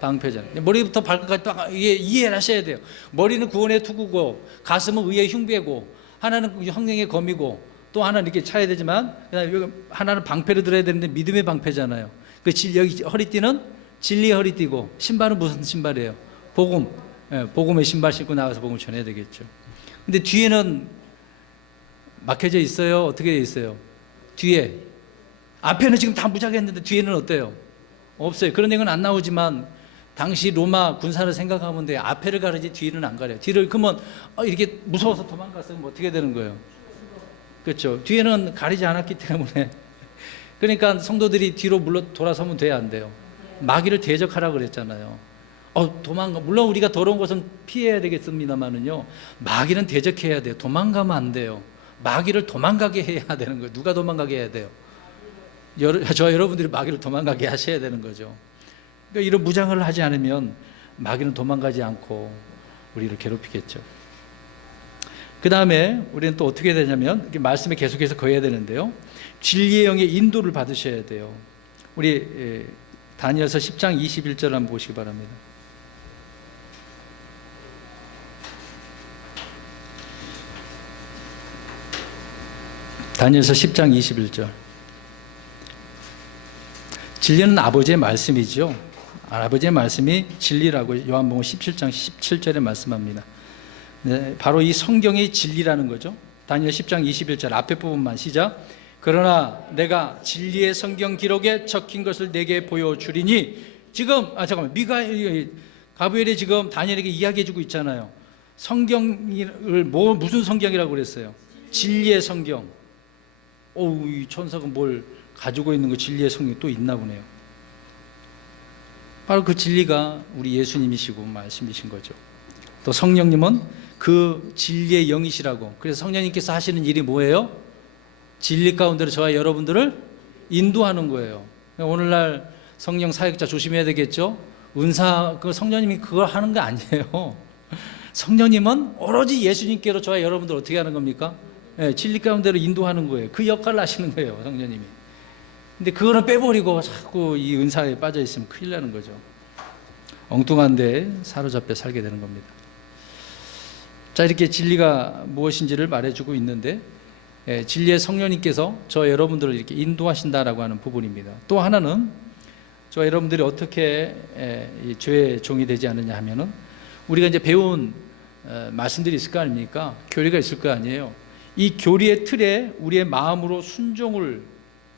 방패잖아요. 머리부터 발끝까지 딱 이해를 하셔야 돼요. 머리는 구원의 투구고 가슴은 의의 흉배고 하나는 성령의 검이고 또 하나는 이렇게 차야 되지만 하나는 방패를 들어야 되는데 믿음의 방패잖아요. 그 여기 허리띠는 진리의 허리띠고 신발은 무슨 신발이에요? 복음. 복음의 신발 신고 나가서 복음 전해야 되겠죠. 근데 뒤에는 막혀져 있어요? 어떻게 돼 있어요? 뒤에. 앞에는 지금 다 무장했는데 뒤에는 어때요? 없어요. 그런 얘기는 안 나오지만 당시 로마 군사를 생각하면 돼요. 앞에를 가르지 뒤를 안 가려요. 뒤를 그러면 이렇게 무서워서 도망갔으면 어떻게 되는 거예요? 그렇죠. 뒤에는 가리지 않았기 때문에. 그러니까 성도들이 뒤로 돌아서면 돼야 안 돼요. 마귀를 대적하라 그랬잖아요. 물론 우리가 더러운 것은 피해야 되겠습니다만은요. 마귀는 대적해야 돼요. 도망가면 안 돼요. 마귀를 도망가게 해야 되는 거예요. 누가 도망가게 해야 돼요? 여러분들이 마귀를 도망가게 하셔야 되는 거죠. 그러니까 이런 무장을 하지 않으면 마귀는 도망가지 않고 우리를 괴롭히겠죠. 그 다음에 우리는 또 어떻게 해야 되냐면 말씀에 계속해서 거해야 되는데요. 진리의 영의 인도를 받으셔야 돼요. 우리 다니엘서 10장 21절 한번 보시기 바랍니다. 다니엘서 10장 21절. 진리는 아버지의 말씀이죠. 아버지의 말씀이 진리라고 요한복음 17장 17절에 말씀합니다. 바로 이 성경이 진리라는 거죠. 다니엘 10장 21절 앞에 부분만 시작. 그러나 내가 진리의 성경 기록에 적힌 것을 내게 보여주리니. 지금 잠깐만, 가브리엘이 지금 다니엘에게 이야기해주고 있잖아요. 성경을 무슨 성경이라고 그랬어요? 진리의 성경. 이 천사가 뭘 가지고 있는 거, 진리의 성경이 또 있나 보네요. 바로 그 진리가 우리 예수님이시고 말씀이신 거죠. 또 성령님은 그 진리의 영이시라고. 그래서 성령님께서 하시는 일이 뭐예요? 진리 가운데로 저와 여러분들을 인도하는 거예요. 오늘날 성령 사역자 조심해야 되겠죠? 은사, 그 성령님이 그걸 하는 게 아니에요. 성령님은 오로지 예수님께로 저와 여러분들 어떻게 하는 겁니까? 네, 진리 가운데로 인도하는 거예요. 그 역할을 하시는 거예요, 성령님이. 근데 그거는 빼버리고 자꾸 이 은사에 빠져 있으면 큰일 나는 거죠. 엉뚱한 데 사로잡혀 살게 되는 겁니다. 자, 이렇게 진리가 무엇인지를 말해주고 있는데, 진리의 성령님께서 저 여러분들을 이렇게 인도하신다라고 하는 부분입니다. 또 하나는 저 여러분들이 어떻게 이 죄의 종이 되지 않느냐 하면은, 우리가 이제 배운 말씀들이 있을 거 아닙니까? 교리가 있을 거 아니에요. 이 교리의 틀에 우리의 마음으로 순종을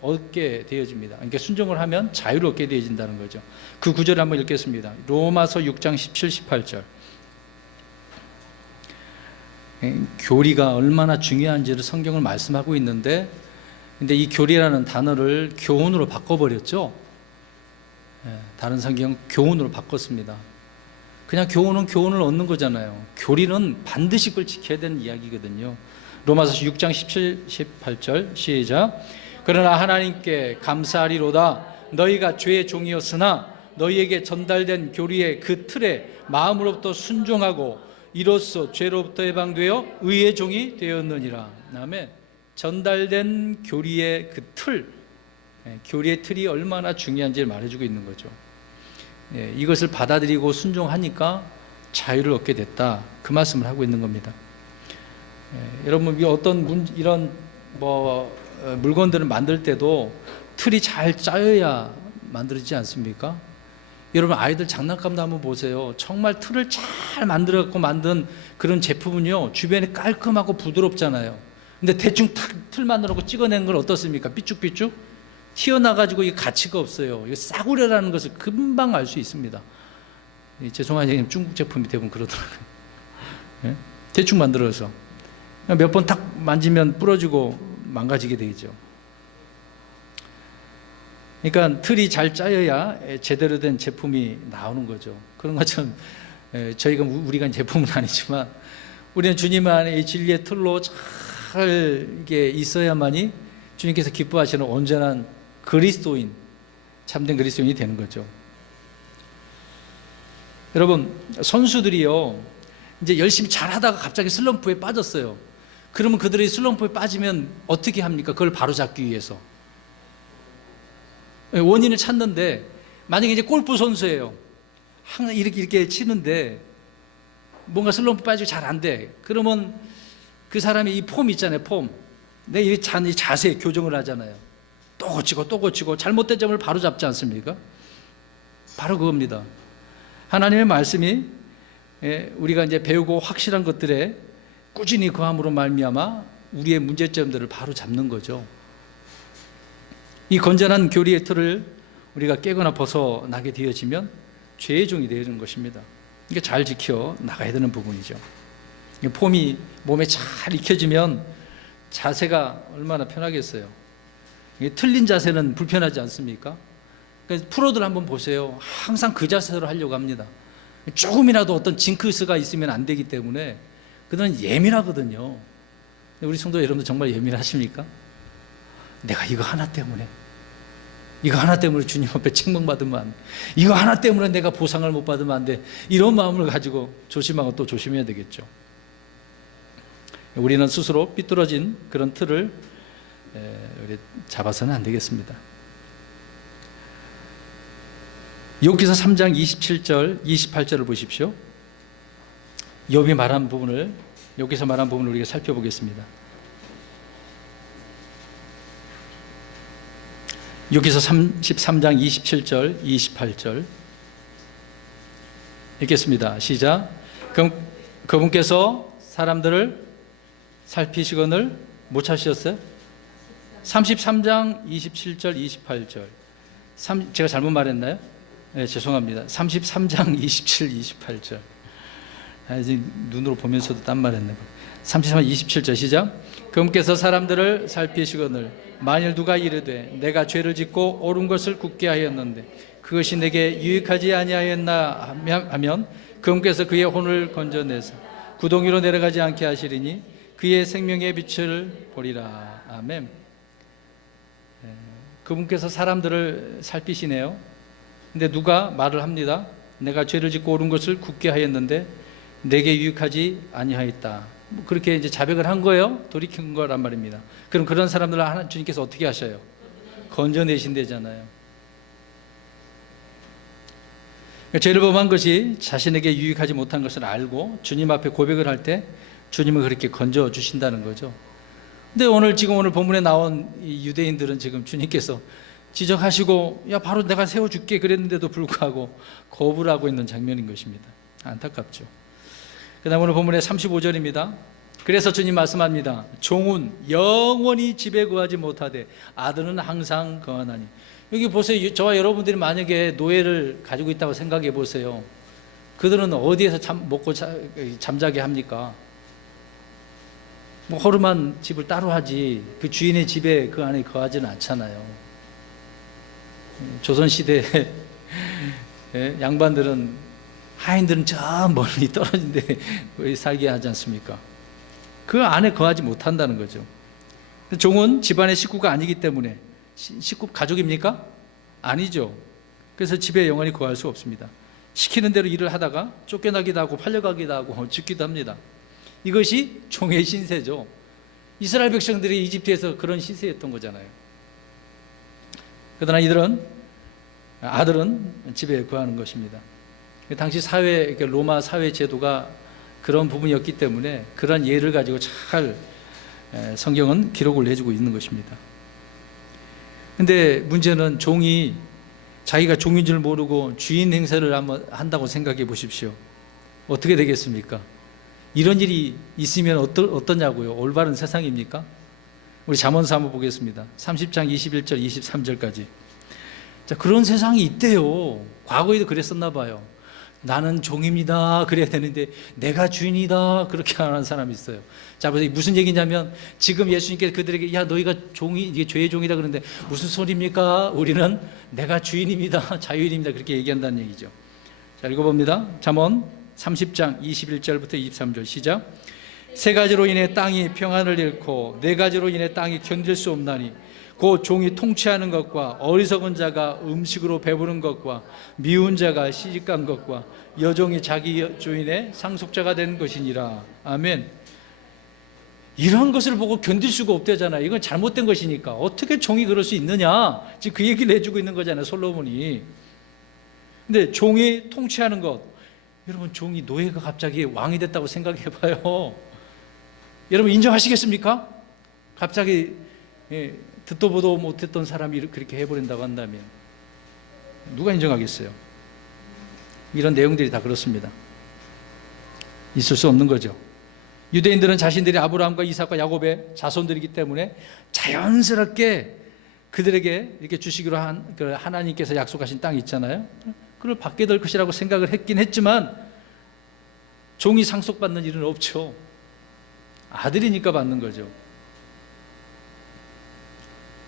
얻게 되어집니다. 그러니까 순종을 하면 자유를 얻게 되어진다는 거죠. 그 구절을 한번 읽겠습니다. 로마서 6장 17, 18절. 교리가 얼마나 중요한지를 성경을 말씀하고 있는데, 근데 이 교리라는 단어를 교훈으로 바꿔버렸죠. 다른 성경 교훈으로 바꿨습니다. 그냥 교훈은 교훈을 얻는 거잖아요. 교리는 반드시 그걸 지켜야 되는 이야기거든요. 로마서 6장 17, 18절 시작. 그러나 하나님께 감사하리로다. 너희가 죄의 종이었으나 너희에게 전달된 교리의 그 틀에 마음으로부터 순종하고 이로써 죄로부터 해방되어 의의 종이 되었느니라. 그다음에 전달된 교리의 그 틀, 교리의 틀이 얼마나 중요한지를 말해주고 있는 거죠. 이것을 받아들이고 순종하니까 자유를 얻게 됐다, 그 말씀을 하고 있는 겁니다. 여러분, 어떤 이런 물건들을 만들 때도 틀이 잘 짜여야 만들어지지 않습니까? 여러분, 아이들 장난감도 한번 보세요. 정말 틀을 잘 만들어갖고 만든 그런 제품은요, 주변에 깔끔하고 부드럽잖아요. 근데 대충 틀 만들어갖고 찍어내는 건 어떻습니까? 삐쭉삐쭉 튀어나가지고 이게 가치가 없어요. 이거 싸구려라는 것을 금방 알 수 있습니다. 죄송하지만 중국 제품이 대부분 그러더라고요. 대충 만들어서 몇 번 탁 만지면 부러지고 망가지게 되죠. 그러니까 틀이 잘 짜여야 제대로 된 제품이 나오는 거죠. 그런 것처럼 우리가 제품은 아니지만 우리는 주님 안에 이 진리의 틀로 잘 이게 있어야만이 주님께서 기뻐하시는 온전한 그리스도인, 참된 그리스도인이 되는 거죠. 여러분, 선수들이요, 이제 열심히 잘하다가 갑자기 슬럼프에 빠졌어요. 그러면 그들이 슬럼프에 빠지면 어떻게 합니까? 그걸 바로잡기 위해서 원인을 찾는데, 만약에 이제 골프 선수예요. 항상 이렇게 치는데 뭔가 슬럼프 빠지고 잘 안 돼. 그러면 그 사람이 이 폼 있잖아요, 폼. 이 자세 교정을 하잖아요. 또 고치고 또 고치고 잘못된 점을 바로 잡지 않습니까? 바로 그겁니다. 하나님의 말씀이 우리가 이제 배우고 확실한 것들에 꾸준히 거함으로 말미암아 우리의 문제점들을 바로 잡는 거죠. 이 건전한 교리의 틀을 우리가 깨거나 벗어나게 되어지면 죄의 종이 되는 것입니다. 이게 잘 지켜 나가야 되는 부분이죠. 폼이 몸에 잘 익혀지면 자세가 얼마나 편하겠어요. 틀린 자세는 불편하지 않습니까? 그러니까 프로들 한번 보세요. 항상 그 자세로 하려고 합니다. 조금이라도 어떤 징크스가 있으면 안 되기 때문에 그들은 예민하거든요. 우리 성도 여러분들 정말 예민하십니까? 내가 이거 하나 때문에 주님 앞에 책망받으면 안 돼. 이거 하나 때문에 내가 보상을 못 받으면 안 돼. 이런 마음을 가지고 조심하고 또 조심해야 되겠죠. 우리는 스스로 삐뚤어진 그런 틀을 잡아서는 안 되겠습니다. 욥기서 3장 27절 28절을 보십시오. 욥이 말한 부분을, 욥기서 말한 부분을 우리가 살펴보겠습니다. 욥기서 33장 27절 28절 읽겠습니다. 시작. 그분께서 사람들을 살피시거늘 못 찾으셨어요? 33장 27절 28절. 제가 잘못 말했나요? 네, 죄송합니다. 33장 27, 28절. 이제 눈으로 보면서도 딴 말했네. 33장 27절 시작. 그분께서 사람들을 살피시거늘 만일 누가 이르되 내가 죄를 짓고 옳은 것을 굳게 하였는데 그것이 내게 유익하지 아니하였나 하면 그분께서 그의 혼을 건져내서 구덩이로 내려가지 않게 하시리니 그의 생명의 빛을 보리라. 아멘. 그분께서 사람들을 살피시네요. 근데 누가 말을 합니다. 내가 죄를 짓고 옳은 것을 굳게 하였는데 내게 유익하지 아니하였다. 그렇게 이제 자백을 한 거예요. 돌이킨 거란 말입니다. 그럼 그런 사람들을 주님께서 어떻게 하셔요? 건져내신대잖아요. 죄를 범한 것이 자신에게 유익하지 못한 것을 알고 주님 앞에 고백을 할 때 주님은 그렇게 건져 주신다는 거죠. 근데 오늘 본문에 나온 이 유대인들은 지금 주님께서 지적하시고 야 바로 내가 세워줄게 그랬는데도 불구하고 거부를 하고 있는 장면인 것입니다. 안타깝죠. 그 다음 오늘 본문의 35절입니다. 그래서 주님 말씀합니다. 종은 영원히 집에 거하지 못하되 아들은 항상 거하나니. 여기 보세요. 저와 여러분들이 만약에 노예를 가지고 있다고 생각해 보세요. 그들은 어디에서 먹고 잠자게 합니까? 뭐 허름한 집을 따로 하지 그 주인의 집에 그 안에 거하지는 않잖아요. 조선시대 양반들은 하인들은 저 멀리 떨어진 데 살게 하지 않습니까? 그 안에 거하지 못한다는 거죠. 종은 집안의 식구가 아니기 때문에 식구 가족입니까? 아니죠. 그래서 집에 영원히 거할 수 없습니다. 시키는 대로 일을 하다가 쫓겨나기도 하고 팔려가기도 하고 죽기도 합니다. 이것이 종의 신세죠. 이스라엘 백성들이 이집트에서 그런 시세였던 거잖아요. 그러나 아들은 집에 거하는 것입니다. 당시 사회, 로마 사회 제도가 그런 부분이었기 때문에 그런 예를 가지고 잘 성경은 기록을 해주고 있는 것입니다. 근데 문제는 종이 자기가 종인 줄 모르고 주인 행세를 한다고 생각해 보십시오. 어떻게 되겠습니까? 이런 일이 있으면 어떠냐고요? 올바른 세상입니까? 우리 잠언서 한번 보겠습니다. 30장 21절 23절까지. 자, 그런 세상이 있대요. 과거에도 그랬었나 봐요. 나는 종입니다 그래야 되는데 내가 주인이다 그렇게 하는 사람이 있어요. 자, 그래서 무슨 얘기냐면 지금 예수님께서 그들에게 야 너희가 종이 이게 죄의 종이다 그러는데 무슨 소리입니까? 우리는 내가 주인입니다 자유인입니다 그렇게 얘기한다는 얘기죠. 자, 읽어봅니다. 잠언 30장 21절부터 23절 시작. 세 가지로 인해 땅이 평안을 잃고 네 가지로 인해 땅이 견딜 수 없나니 곧 종이 통치하는 것과 어리석은 자가 음식으로 배부른 것과 미운 자가 시집간 것과 여종이 자기 주인의 상속자가 된 것이니라. 아멘. 이런 것을 보고 견딜 수가 없대잖아요. 이건 잘못된 것이니까 어떻게 종이 그럴 수 있느냐 지금 그 얘기를 해주고 있는 거잖아요, 솔로몬이. 근데 종이 통치하는 것, 여러분 종이 노예가 갑자기 왕이 됐다고 생각해봐요. 여러분 인정하시겠습니까? 갑자기 듣도 보도 못했던 사람이 그렇게 해버린다고 한다면 누가 인정하겠어요? 이런 내용들이 다 그렇습니다. 있을 수 없는 거죠. 유대인들은 자신들이 아브라함과 이삭과 야곱의 자손들이기 때문에 자연스럽게 그들에게 이렇게 주시기로 한 하나님께서 약속하신 땅이 있잖아요. 그걸 받게 될 것이라고 생각을 했긴 했지만 종이 상속받는 일은 없죠. 아들이니까 받는 거죠.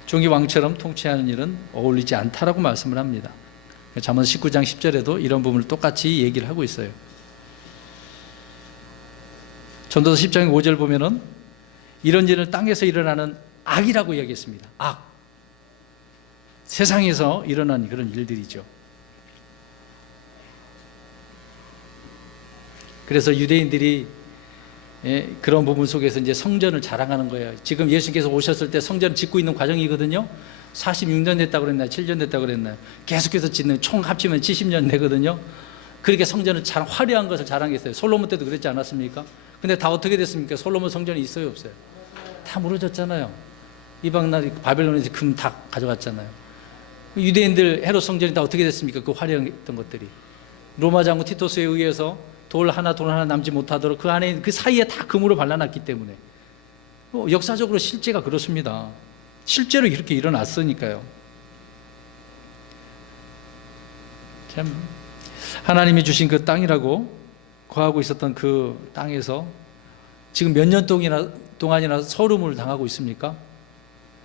종이 왕처럼 통치하는 일은 어울리지 않다라고 말씀을 합니다. 잠언 19장 10절에도 이런 부분을 똑같이 얘기를 하고 있어요. 전도서 10장 5절 보면은 이런 일은 땅에서 일어나는 악이라고 이야기했습니다. 악. 세상에서 일어난 그런 일들이죠. 그래서 유대인들이 그런 부분 속에서 이제 성전을 자랑하는 거예요. 지금 예수님께서 오셨을 때 성전을 짓고 있는 과정이거든요. 46년 됐다고 그랬나요? 7년 됐다고 그랬나요? 계속해서 짓는 총 합치면 70년 되거든요. 그렇게 성전을 잘 화려한 것을 자랑했어요. 솔로몬 때도 그랬지 않았습니까? 근데 다 어떻게 됐습니까? 솔로몬 성전이 있어요, 없어요? 다 무너졌잖아요. 이방 나라 바벨론에서 금 다 가져갔잖아요. 유대인들 헤롯 성전이 다 어떻게 됐습니까? 그 화려했던 것들이 로마 장군 티토스에 의해서 돌 하나 남지 못하도록 그 안에 그 사이에 다 금으로 발라놨기 때문에 역사적으로 실제가 그렇습니다. 실제로 이렇게 일어났으니까요. 참 하나님이 주신 그 땅이라고 거하고 있었던 그 땅에서 지금 몇 년 동안이나 서름을 당하고 있습니까?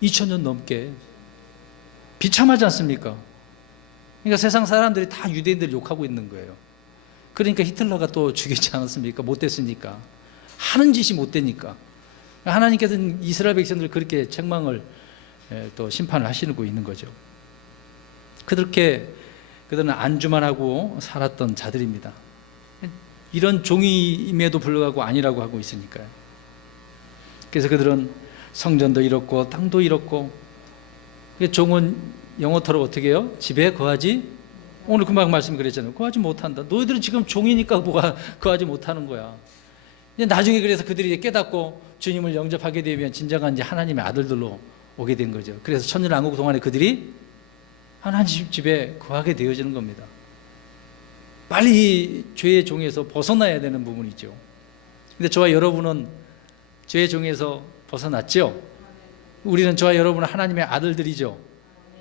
2000년 넘게. 비참하지 않습니까? 그러니까 세상 사람들이 다 유대인들을 욕하고 있는 거예요. 그러니까 히틀러가 또 죽이지 않았습니까? 못됐으니까. 하는 짓이 못되니까. 하나님께서는 이스라엘 백성들을 그렇게 책망을 또 심판을 하시고 있는 거죠. 그들은 안주만 하고 살았던 자들입니다. 이런 종임에도 불구하고 아니라고 하고 있으니까요. 그래서 그들은 성전도 잃었고 땅도 잃었고, 종은 영어터로 어떻게 해요? 집에 거하지, 오늘 금방 말씀 그랬잖아요. 거하지 못한다. 너희들은 지금 종이니까 뭐가 거하지 못하는 거야. 나중에 그래서 그들이 깨닫고 주님을 영접하게 되면 진정한 이제 하나님의 아들들로 오게 된 거죠. 그래서 천년왕국 동안에 그들이 하나님 집에 거하게 되어지는 겁니다. 빨리 죄의 종에서 벗어나야 되는 부분이죠. 근데 저와 여러분은 죄의 종에서 벗어났죠. 우리는 저와 여러분은 하나님의 아들들이죠.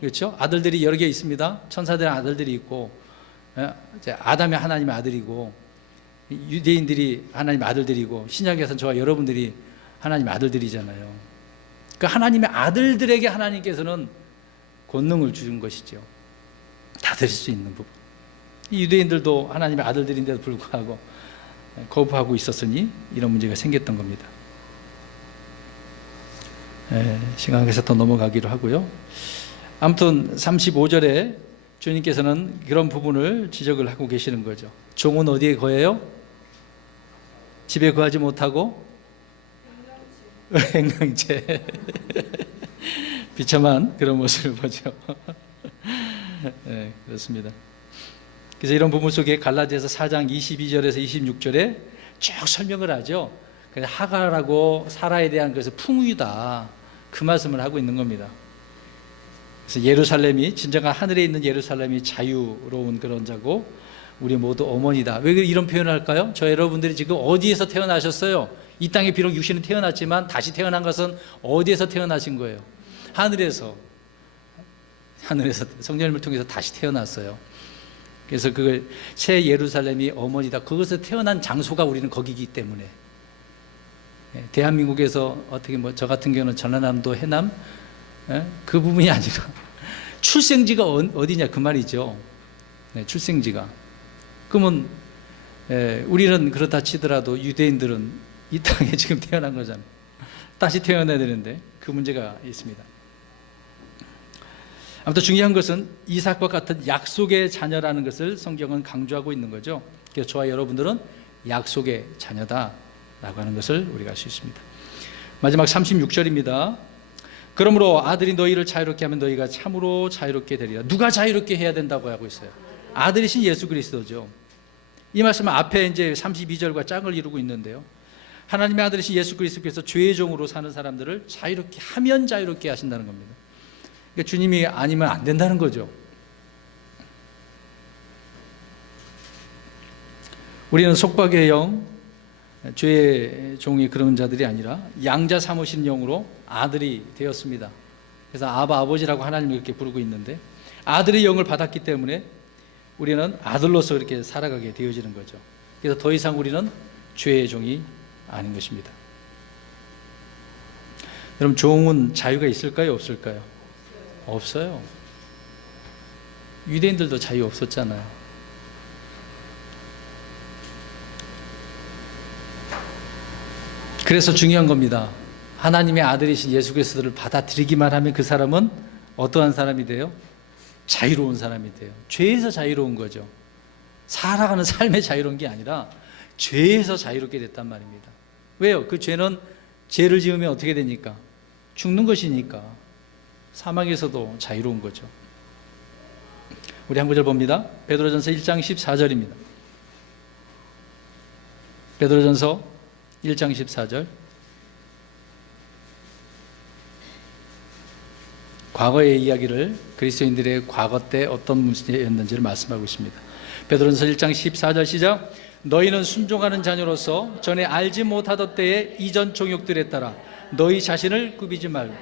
그렇죠? 아들들이 여러 개 있습니다. 천사들의 아들들이 있고, 아담의 하나님의 아들이고, 유대인들이 하나님의 아들들이고, 신약에서는 저와 여러분들이 하나님의 아들들이잖아요. 그 하나님의 아들들에게 하나님께서는 권능을 주신 것이죠. 다 드릴 수 있는 부분. 유대인들도 하나님의 아들들인데도 불구하고 거부하고 있었으니 이런 문제가 생겼던 겁니다. 시간 관계에서 더 넘어가기로 하고요. 아무튼 35절에 주님께서는 그런 부분을 지적을 하고 계시는 거죠. 종은 어디에 거해요? 집에 거하지 못하고 행랑채. 비참한 그런 모습을 보죠. 네, 그렇습니다. 그래서 이런 부분 속에 갈라디아서 4장 22절에서 26절에 쭉 설명을 하죠. 그래서 하갈하고 사라에 대한 것은 풍유다, 그 말씀을 하고 있는 겁니다. 그래서 예루살렘이, 진정한 하늘에 있는 예루살렘이 자유로운 그런 자고 우리 모두 어머니다. 왜 이런 표현을 할까요? 저 여러분들이 지금 어디에서 태어나셨어요? 이 땅에 비록 육신은 태어났지만 다시 태어난 것은 어디에서 태어나신 거예요? 하늘에서 성령님을 통해서 다시 태어났어요. 그래서 그 새 예루살렘이 어머니다. 그것에서 태어난 장소가 우리는 거기이기 때문에, 대한민국에서 어떻게 저 같은 경우는 전라남도 해남, 그 부분이 아니라 출생지가 어디냐 그 말이죠. 출생지가. 그러면 우리는 그렇다 치더라도 유대인들은 이 땅에 지금 태어난 거잖아요. 다시 태어나야 되는데 그 문제가 있습니다. 아무튼 중요한 것은 이삭과 같은 약속의 자녀라는 것을 성경은 강조하고 있는 거죠. 그래서 저와 여러분들은 약속의 자녀다라고 하는 것을 우리가 알 수 있습니다. 마지막 36절입니다. 그러므로 아들이 너희를 자유롭게 하면 너희가 참으로 자유롭게 되리라. 누가 자유롭게 해야 된다고 하고 있어요? 아들이신 예수 그리스도죠. 이 말씀은 앞에 이제 32절과 짝을 이루고 있는데요. 하나님의 아들이신 예수 그리스도께서 죄의 종으로 사는 사람들을 자유롭게 하면 자유롭게 하신다는 겁니다. 그러니까 주님이 아니면 안 된다는 거죠. 우리는 속박의 영, 죄의 종이 그런 자들이 아니라 양자 삼으신 영으로 아들이 되었습니다. 그래서 아버지라고 하나님을 이렇게 부르고 있는데, 아들의 영을 받았기 때문에 우리는 아들로서 이렇게 살아가게 되어지는 거죠. 그래서 더 이상 우리는 죄의 종이 아닌 것입니다. 여러분, 종은 자유가 있을까요? 없을까요? 없어요. 유대인들도 자유 없었잖아요. 그래서 중요한 겁니다. 하나님의 아들이신 예수 그리스도를 받아들이기만 하면 그 사람은 어떠한 사람이 돼요? 자유로운 사람이 돼요. 죄에서 자유로운 거죠. 살아가는 삶의 자유로운 게 아니라 죄에서 자유롭게 됐단 말입니다. 왜요? 그 죄는 죄를 지으면 어떻게 되니까? 죽는 것이니까. 사망에서도 자유로운 거죠. 우리 한 구절 봅니다. 베드로전서 1장 14절입니다. 베드로전서 1장 14절. 과거의 이야기를, 그리스도인들의 과거 때 어떤 문제였는지를 말씀하고 있습니다. 베드로전서 1장 14절 시작. 너희는 순종하는 자녀로서 전에 알지 못하던 때에 이전 종욕들에 따라 너희 자신을 꾸미지 말고.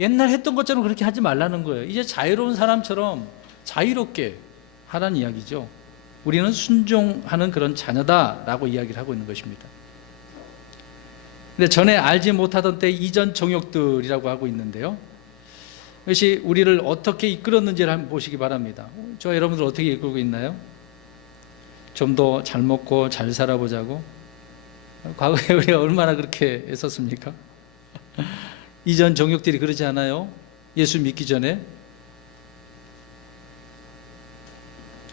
옛날 했던 것처럼 그렇게 하지 말라는 거예요. 이제 자유로운 사람처럼 자유롭게 하라는 이야기죠. 우리는 순종하는 그런 자녀다라고 이야기를 하고 있는 것입니다. 근데 전에 알지 못하던 때 이전 정욕들이라고 하고 있는데요, 이것이 우리를 어떻게 이끌었는지를 한번 보시기 바랍니다. 저 여러분들 어떻게 이끌고 있나요? 좀 더 잘 먹고 잘 살아보자고? 과거에 우리가 얼마나 그렇게 했었습니까? 이전 정욕들이 그러지 않아요? 예수 믿기 전에.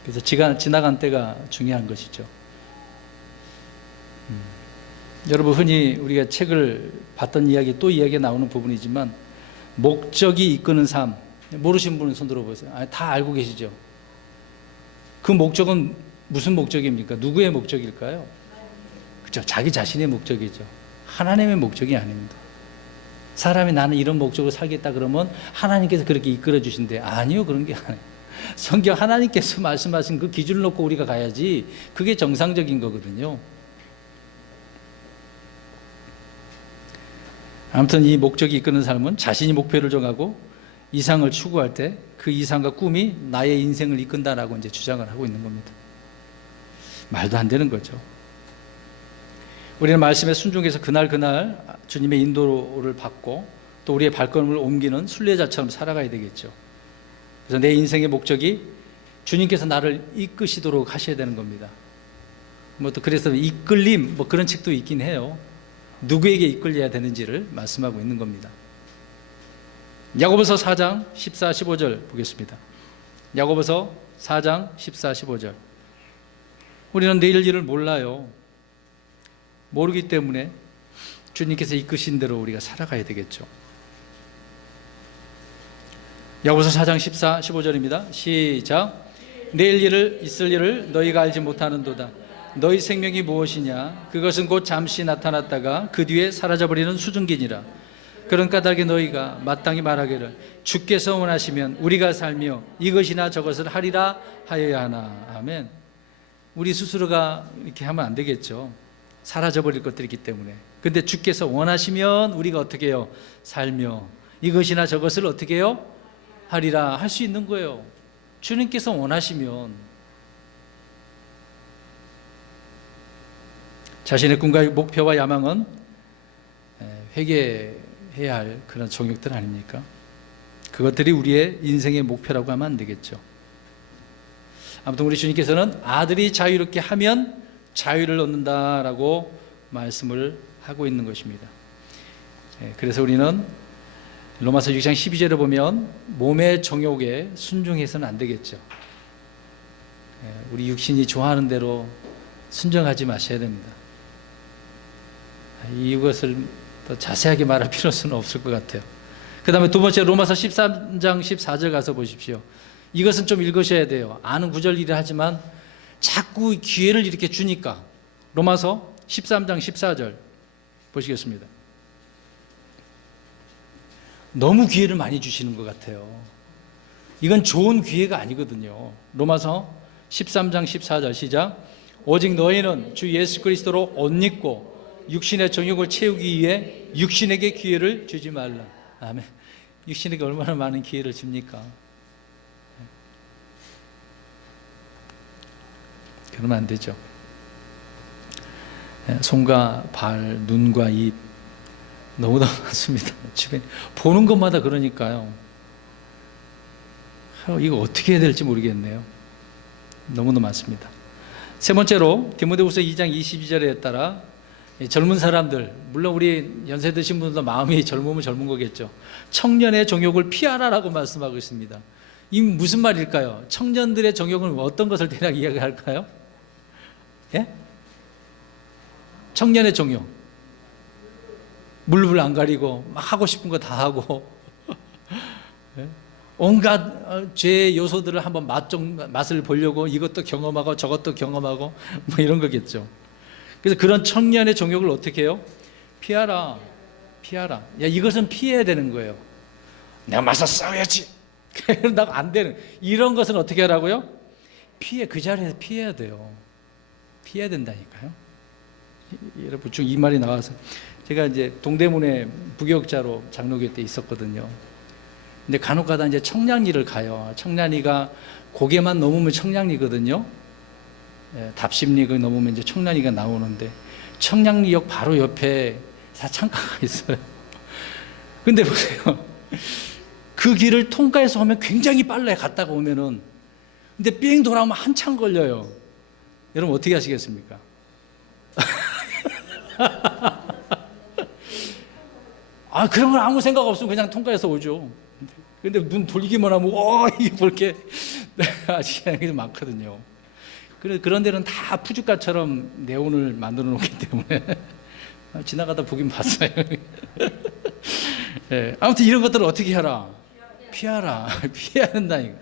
그래서 지나간 때가 중요한 것이죠. 여러분, 흔히 우리가 책을 봤던 이야기, 또 이야기가 나오는 부분이지만, 목적이 이끄는 삶, 모르신 분은 손 들어보세요. 다 알고 계시죠? 그 목적은 무슨 목적입니까? 누구의 목적일까요? 그렇죠. 자기 자신의 목적이죠. 하나님의 목적이 아닙니다. 사람이 나는 이런 목적으로 살겠다 그러면 하나님께서 그렇게 이끌어 주신대. 아니요, 그런 게 아니에요. 성경 하나님께서 말씀하신 그 기준을 놓고 우리가 가야지, 그게 정상적인 거거든요. 아무튼 이 목적이 이끄는 삶은 자신이 목표를 정하고 이상을 추구할 때 그 이상과 꿈이 나의 인생을 이끈다라고 이제 주장을 하고 있는 겁니다. 말도 안 되는 거죠. 우리는 말씀에 순종해서 그날 주님의 인도를 받고 또 우리의 발걸음을 옮기는 순례자처럼 살아가야 되겠죠. 그래서 내 인생의 목적이 주님께서 나를 이끄시도록 하셔야 되는 겁니다. 뭐 또 그래서 이끌림 뭐 그런 책도 있긴 해요. 누구에게 이끌려야 되는지를 말씀하고 있는 겁니다. 야고보서 4장 14, 15절 보겠습니다. 야고보서 4장 14, 15절. 우리는 내일 일을 몰라요. 모르기 때문에 주님께서 이끄신 대로 우리가 살아가야 되겠죠. 야고보서 4장 14, 15절입니다. 시작. 내일 있을 일을 너희가 알지 못하는도다. 너희 생명이 무엇이냐? 그것은 곧 잠시 나타났다가 그 뒤에 사라져버리는 수증기니라. 그런 까닭에 너희가 마땅히 말하기를 주께서 원하시면 우리가 살며 이것이나 저것을 하리라 하여야 하나. 아멘. 우리 스스로가 이렇게 하면 안 되겠죠. 사라져버릴 것들이기 때문에. 근데 주께서 원하시면 우리가 어떻게 해요? 살며 이것이나 저것을 어떻게 해요? 하리라 할 수 있는 거예요. 주님께서 원하시면. 자신의 꿈과 목표와 야망은 회개해야 할 그런 정욕들 아닙니까? 그것들이 우리의 인생의 목표라고 하면 안 되겠죠. 아무튼 우리 주님께서는 아들이 자유롭게 하면 자유를 얻는다라고 말씀을 하고 있는 것입니다. 그래서 우리는 로마서 6장 12절에 보면 몸의 정욕에 순종해서는 안 되겠죠. 우리 육신이 좋아하는 대로 순종하지 마셔야 됩니다. 이것을 더 자세하게 말할 필요는 없을 것 같아요. 그 다음에 두 번째 로마서 13장 14절 가서 보십시오. 이것은 좀 읽으셔야 돼요. 아는 구절이라 하지만 자꾸 기회를 이렇게 주니까. 로마서 13장 14절 보시겠습니다. 너무 기회를 많이 주시는 것 같아요. 이건 좋은 기회가 아니거든요. 로마서 13장 14절 시작. 오직 너희는 주 예수 그리스도로 옷 입고 육신의 정욕을 채우기 위해 육신에게 기회를 주지 말라. 아멘. 육신에게 얼마나 많은 기회를 줍니까? 그러면 안 되죠. 손과 발, 눈과 입 너무나 많습니다. 주변에 보는 것마다 그러니까요. 이거 어떻게 해야 될지 모르겠네요. 너무나 많습니다. 세 번째로 디모데후서 2장 22절에 따라 젊은 사람들, 물론 우리 연세 드신 분들도 마음이 젊으면 젊은 거겠죠. 청년의 정욕을 피하라라고 말씀하고 있습니다. 이 무슨 말일까요? 청년들의 정욕은 어떤 것을 대략 이야기할까요? 예? 청년의 정욕. 물불 안 가리고 막 하고 싶은 거 다 하고 예? 온갖 죄의 요소들을 한번 맛을 보려고 이것도 경험하고 저것도 경험하고 뭐 이런 거겠죠. 그래서 그런 청년의 정욕을 어떻게 해요? 피하라. 야, 이것은 피해야 되는 거예요. 내가 맞서 싸워야지. 그런다고 안 되는. 이런 것은 어떻게 하라고요? 그 자리에서 피해야 돼요. 피해야 된다니까요. 여러분 중 이 말이 나와서 제가 이제 동대문에 부교육자로 장로교 때 있었거든요. 근데 간혹가다 이제 청량리를 가요. 청량리가 고개만 넘으면 청량리거든요. 예, 답심리가 넘으면 이제 청량리가 나오는데 청량리역 바로 옆에 사창가가 있어요. 근데 보세요. 그 길을 통과해서 오면 굉장히 빨라요. 갔다가 오면은. 근데 삥 돌아오면 한참 걸려요. 여러분 어떻게 하시겠습니까? 그런 건 아무 생각 없으면 그냥 통과해서 오죠. 근데 눈 돌리기만 하면 이게 볼게 아시는 게 많거든요. 그런 데는 다 푸주가처럼 네온을 만들어 놓기 때문에 지나가다 보긴 봤어요. 네, 아무튼 이런 것들을 어떻게 하라? 피하라. 피해야 된다니까.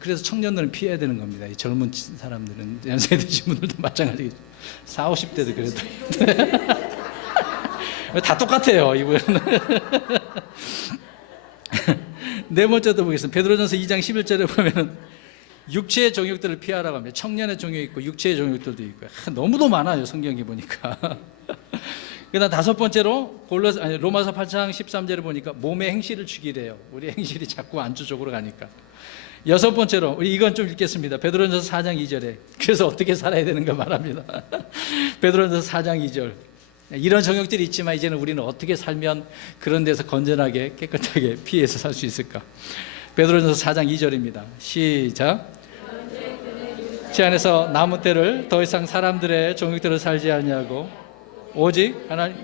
그래서 청년들은 피해야 되는 겁니다. 이 젊은 사람들은, 연세 드신 분들도 마찬가지겠죠. 40, 50대도 그래도. 다 똑같아요, 이분은. 네 번째도 보겠습니다. 베드로전서 2장 11절에 보면 육체의 정욕들을 피하라고 합니다. 청년의 정욕이 있고 육체의 정욕들도 있고 너무도 많아요, 성경에 보니까. 그다음 다섯 번째로 로마서 8장 13절에 보니까 몸의 행실을 죽이래요. 우리 행실이 자꾸 안주적으로 가니까. 여섯 번째로 우리 이건 좀 읽겠습니다. 베드로전서 4장 2절에 그래서 어떻게 살아야 되는가 말합니다. 베드로전서 4장 2절. 이런 정욕들이 있지만 이제는 우리는 어떻게 살면 그런 데서 건전하게 깨끗하게 피해서 살 수 있을까? 베드로전서 4장 2절입니다. 시작. 지 안에서 남은 때를 더 이상 사람들의 정욕대로 살지 않냐고 오직 하나님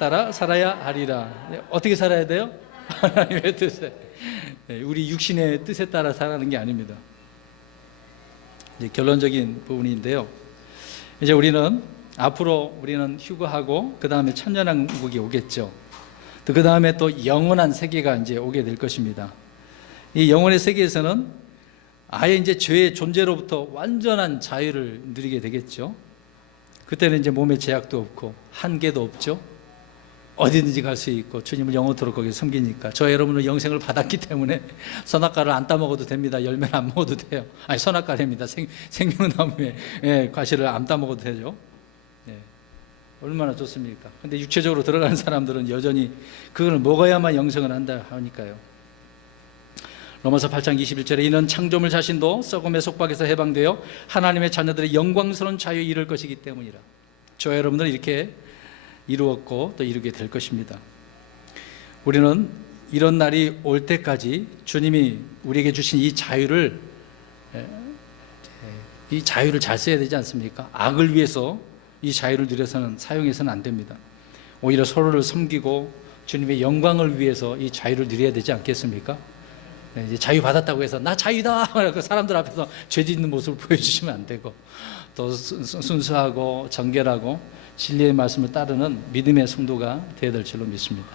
따라 살아야 하리라. 어떻게 살아야 돼요? 하나님의 뜻에, 우리 육신의 뜻에 따라 살아가는 게 아닙니다. 이제 결론적인 부분인데요. 이제 앞으로 우리는 휴거하고 그 다음에 천년왕국이 오겠죠. 그 다음에 또 영원한 세계가 이제 오게 될 것입니다. 이 영원의 세계에서는 아예 이제 죄의 존재로부터 완전한 자유를 누리게 되겠죠. 그때는 이제 몸에 제약도 없고 한계도 없죠. 어디든지 갈 수 있고 주님을 영원토록 거기에 섬기니까. 저 여러분은 영생을 받았기 때문에 선악과를 안 따먹어도 됩니다. 열매는 안 먹어도 돼요. 선악과랍니다. 생명나무에 과실을 안 따먹어도 되죠. 얼마나 좋습니까? 근데 육체적으로 들어가는 사람들은 여전히 그걸 먹어야만 영생을 한다 하니까요. 로마서 8장 21절에 이는 창조물 자신도 썩음의 속박에서 해방되어 하나님의 자녀들의 영광스러운 자유에 이를 것이기 때문이라. 저와 여러분들은 이렇게 이루었고 또 이루게 될 것입니다. 우리는 이런 날이 올 때까지 주님이 우리에게 주신 이 자유를 잘 써야 되지 않습니까? 악을 위해서 이 자유를 누려서는 사용해서는 안 됩니다. 오히려 서로를 섬기고 주님의 영광을 위해서 이 자유를 누려야 되지 않겠습니까? 이제 자유 받았다고 해서 나 자유다 사람들 앞에서 죄 짓는 모습을 보여주시면 안 되고 또 순수하고 정결하고 진리의 말씀을 따르는 믿음의 성도가 되어야 될 줄로 믿습니다.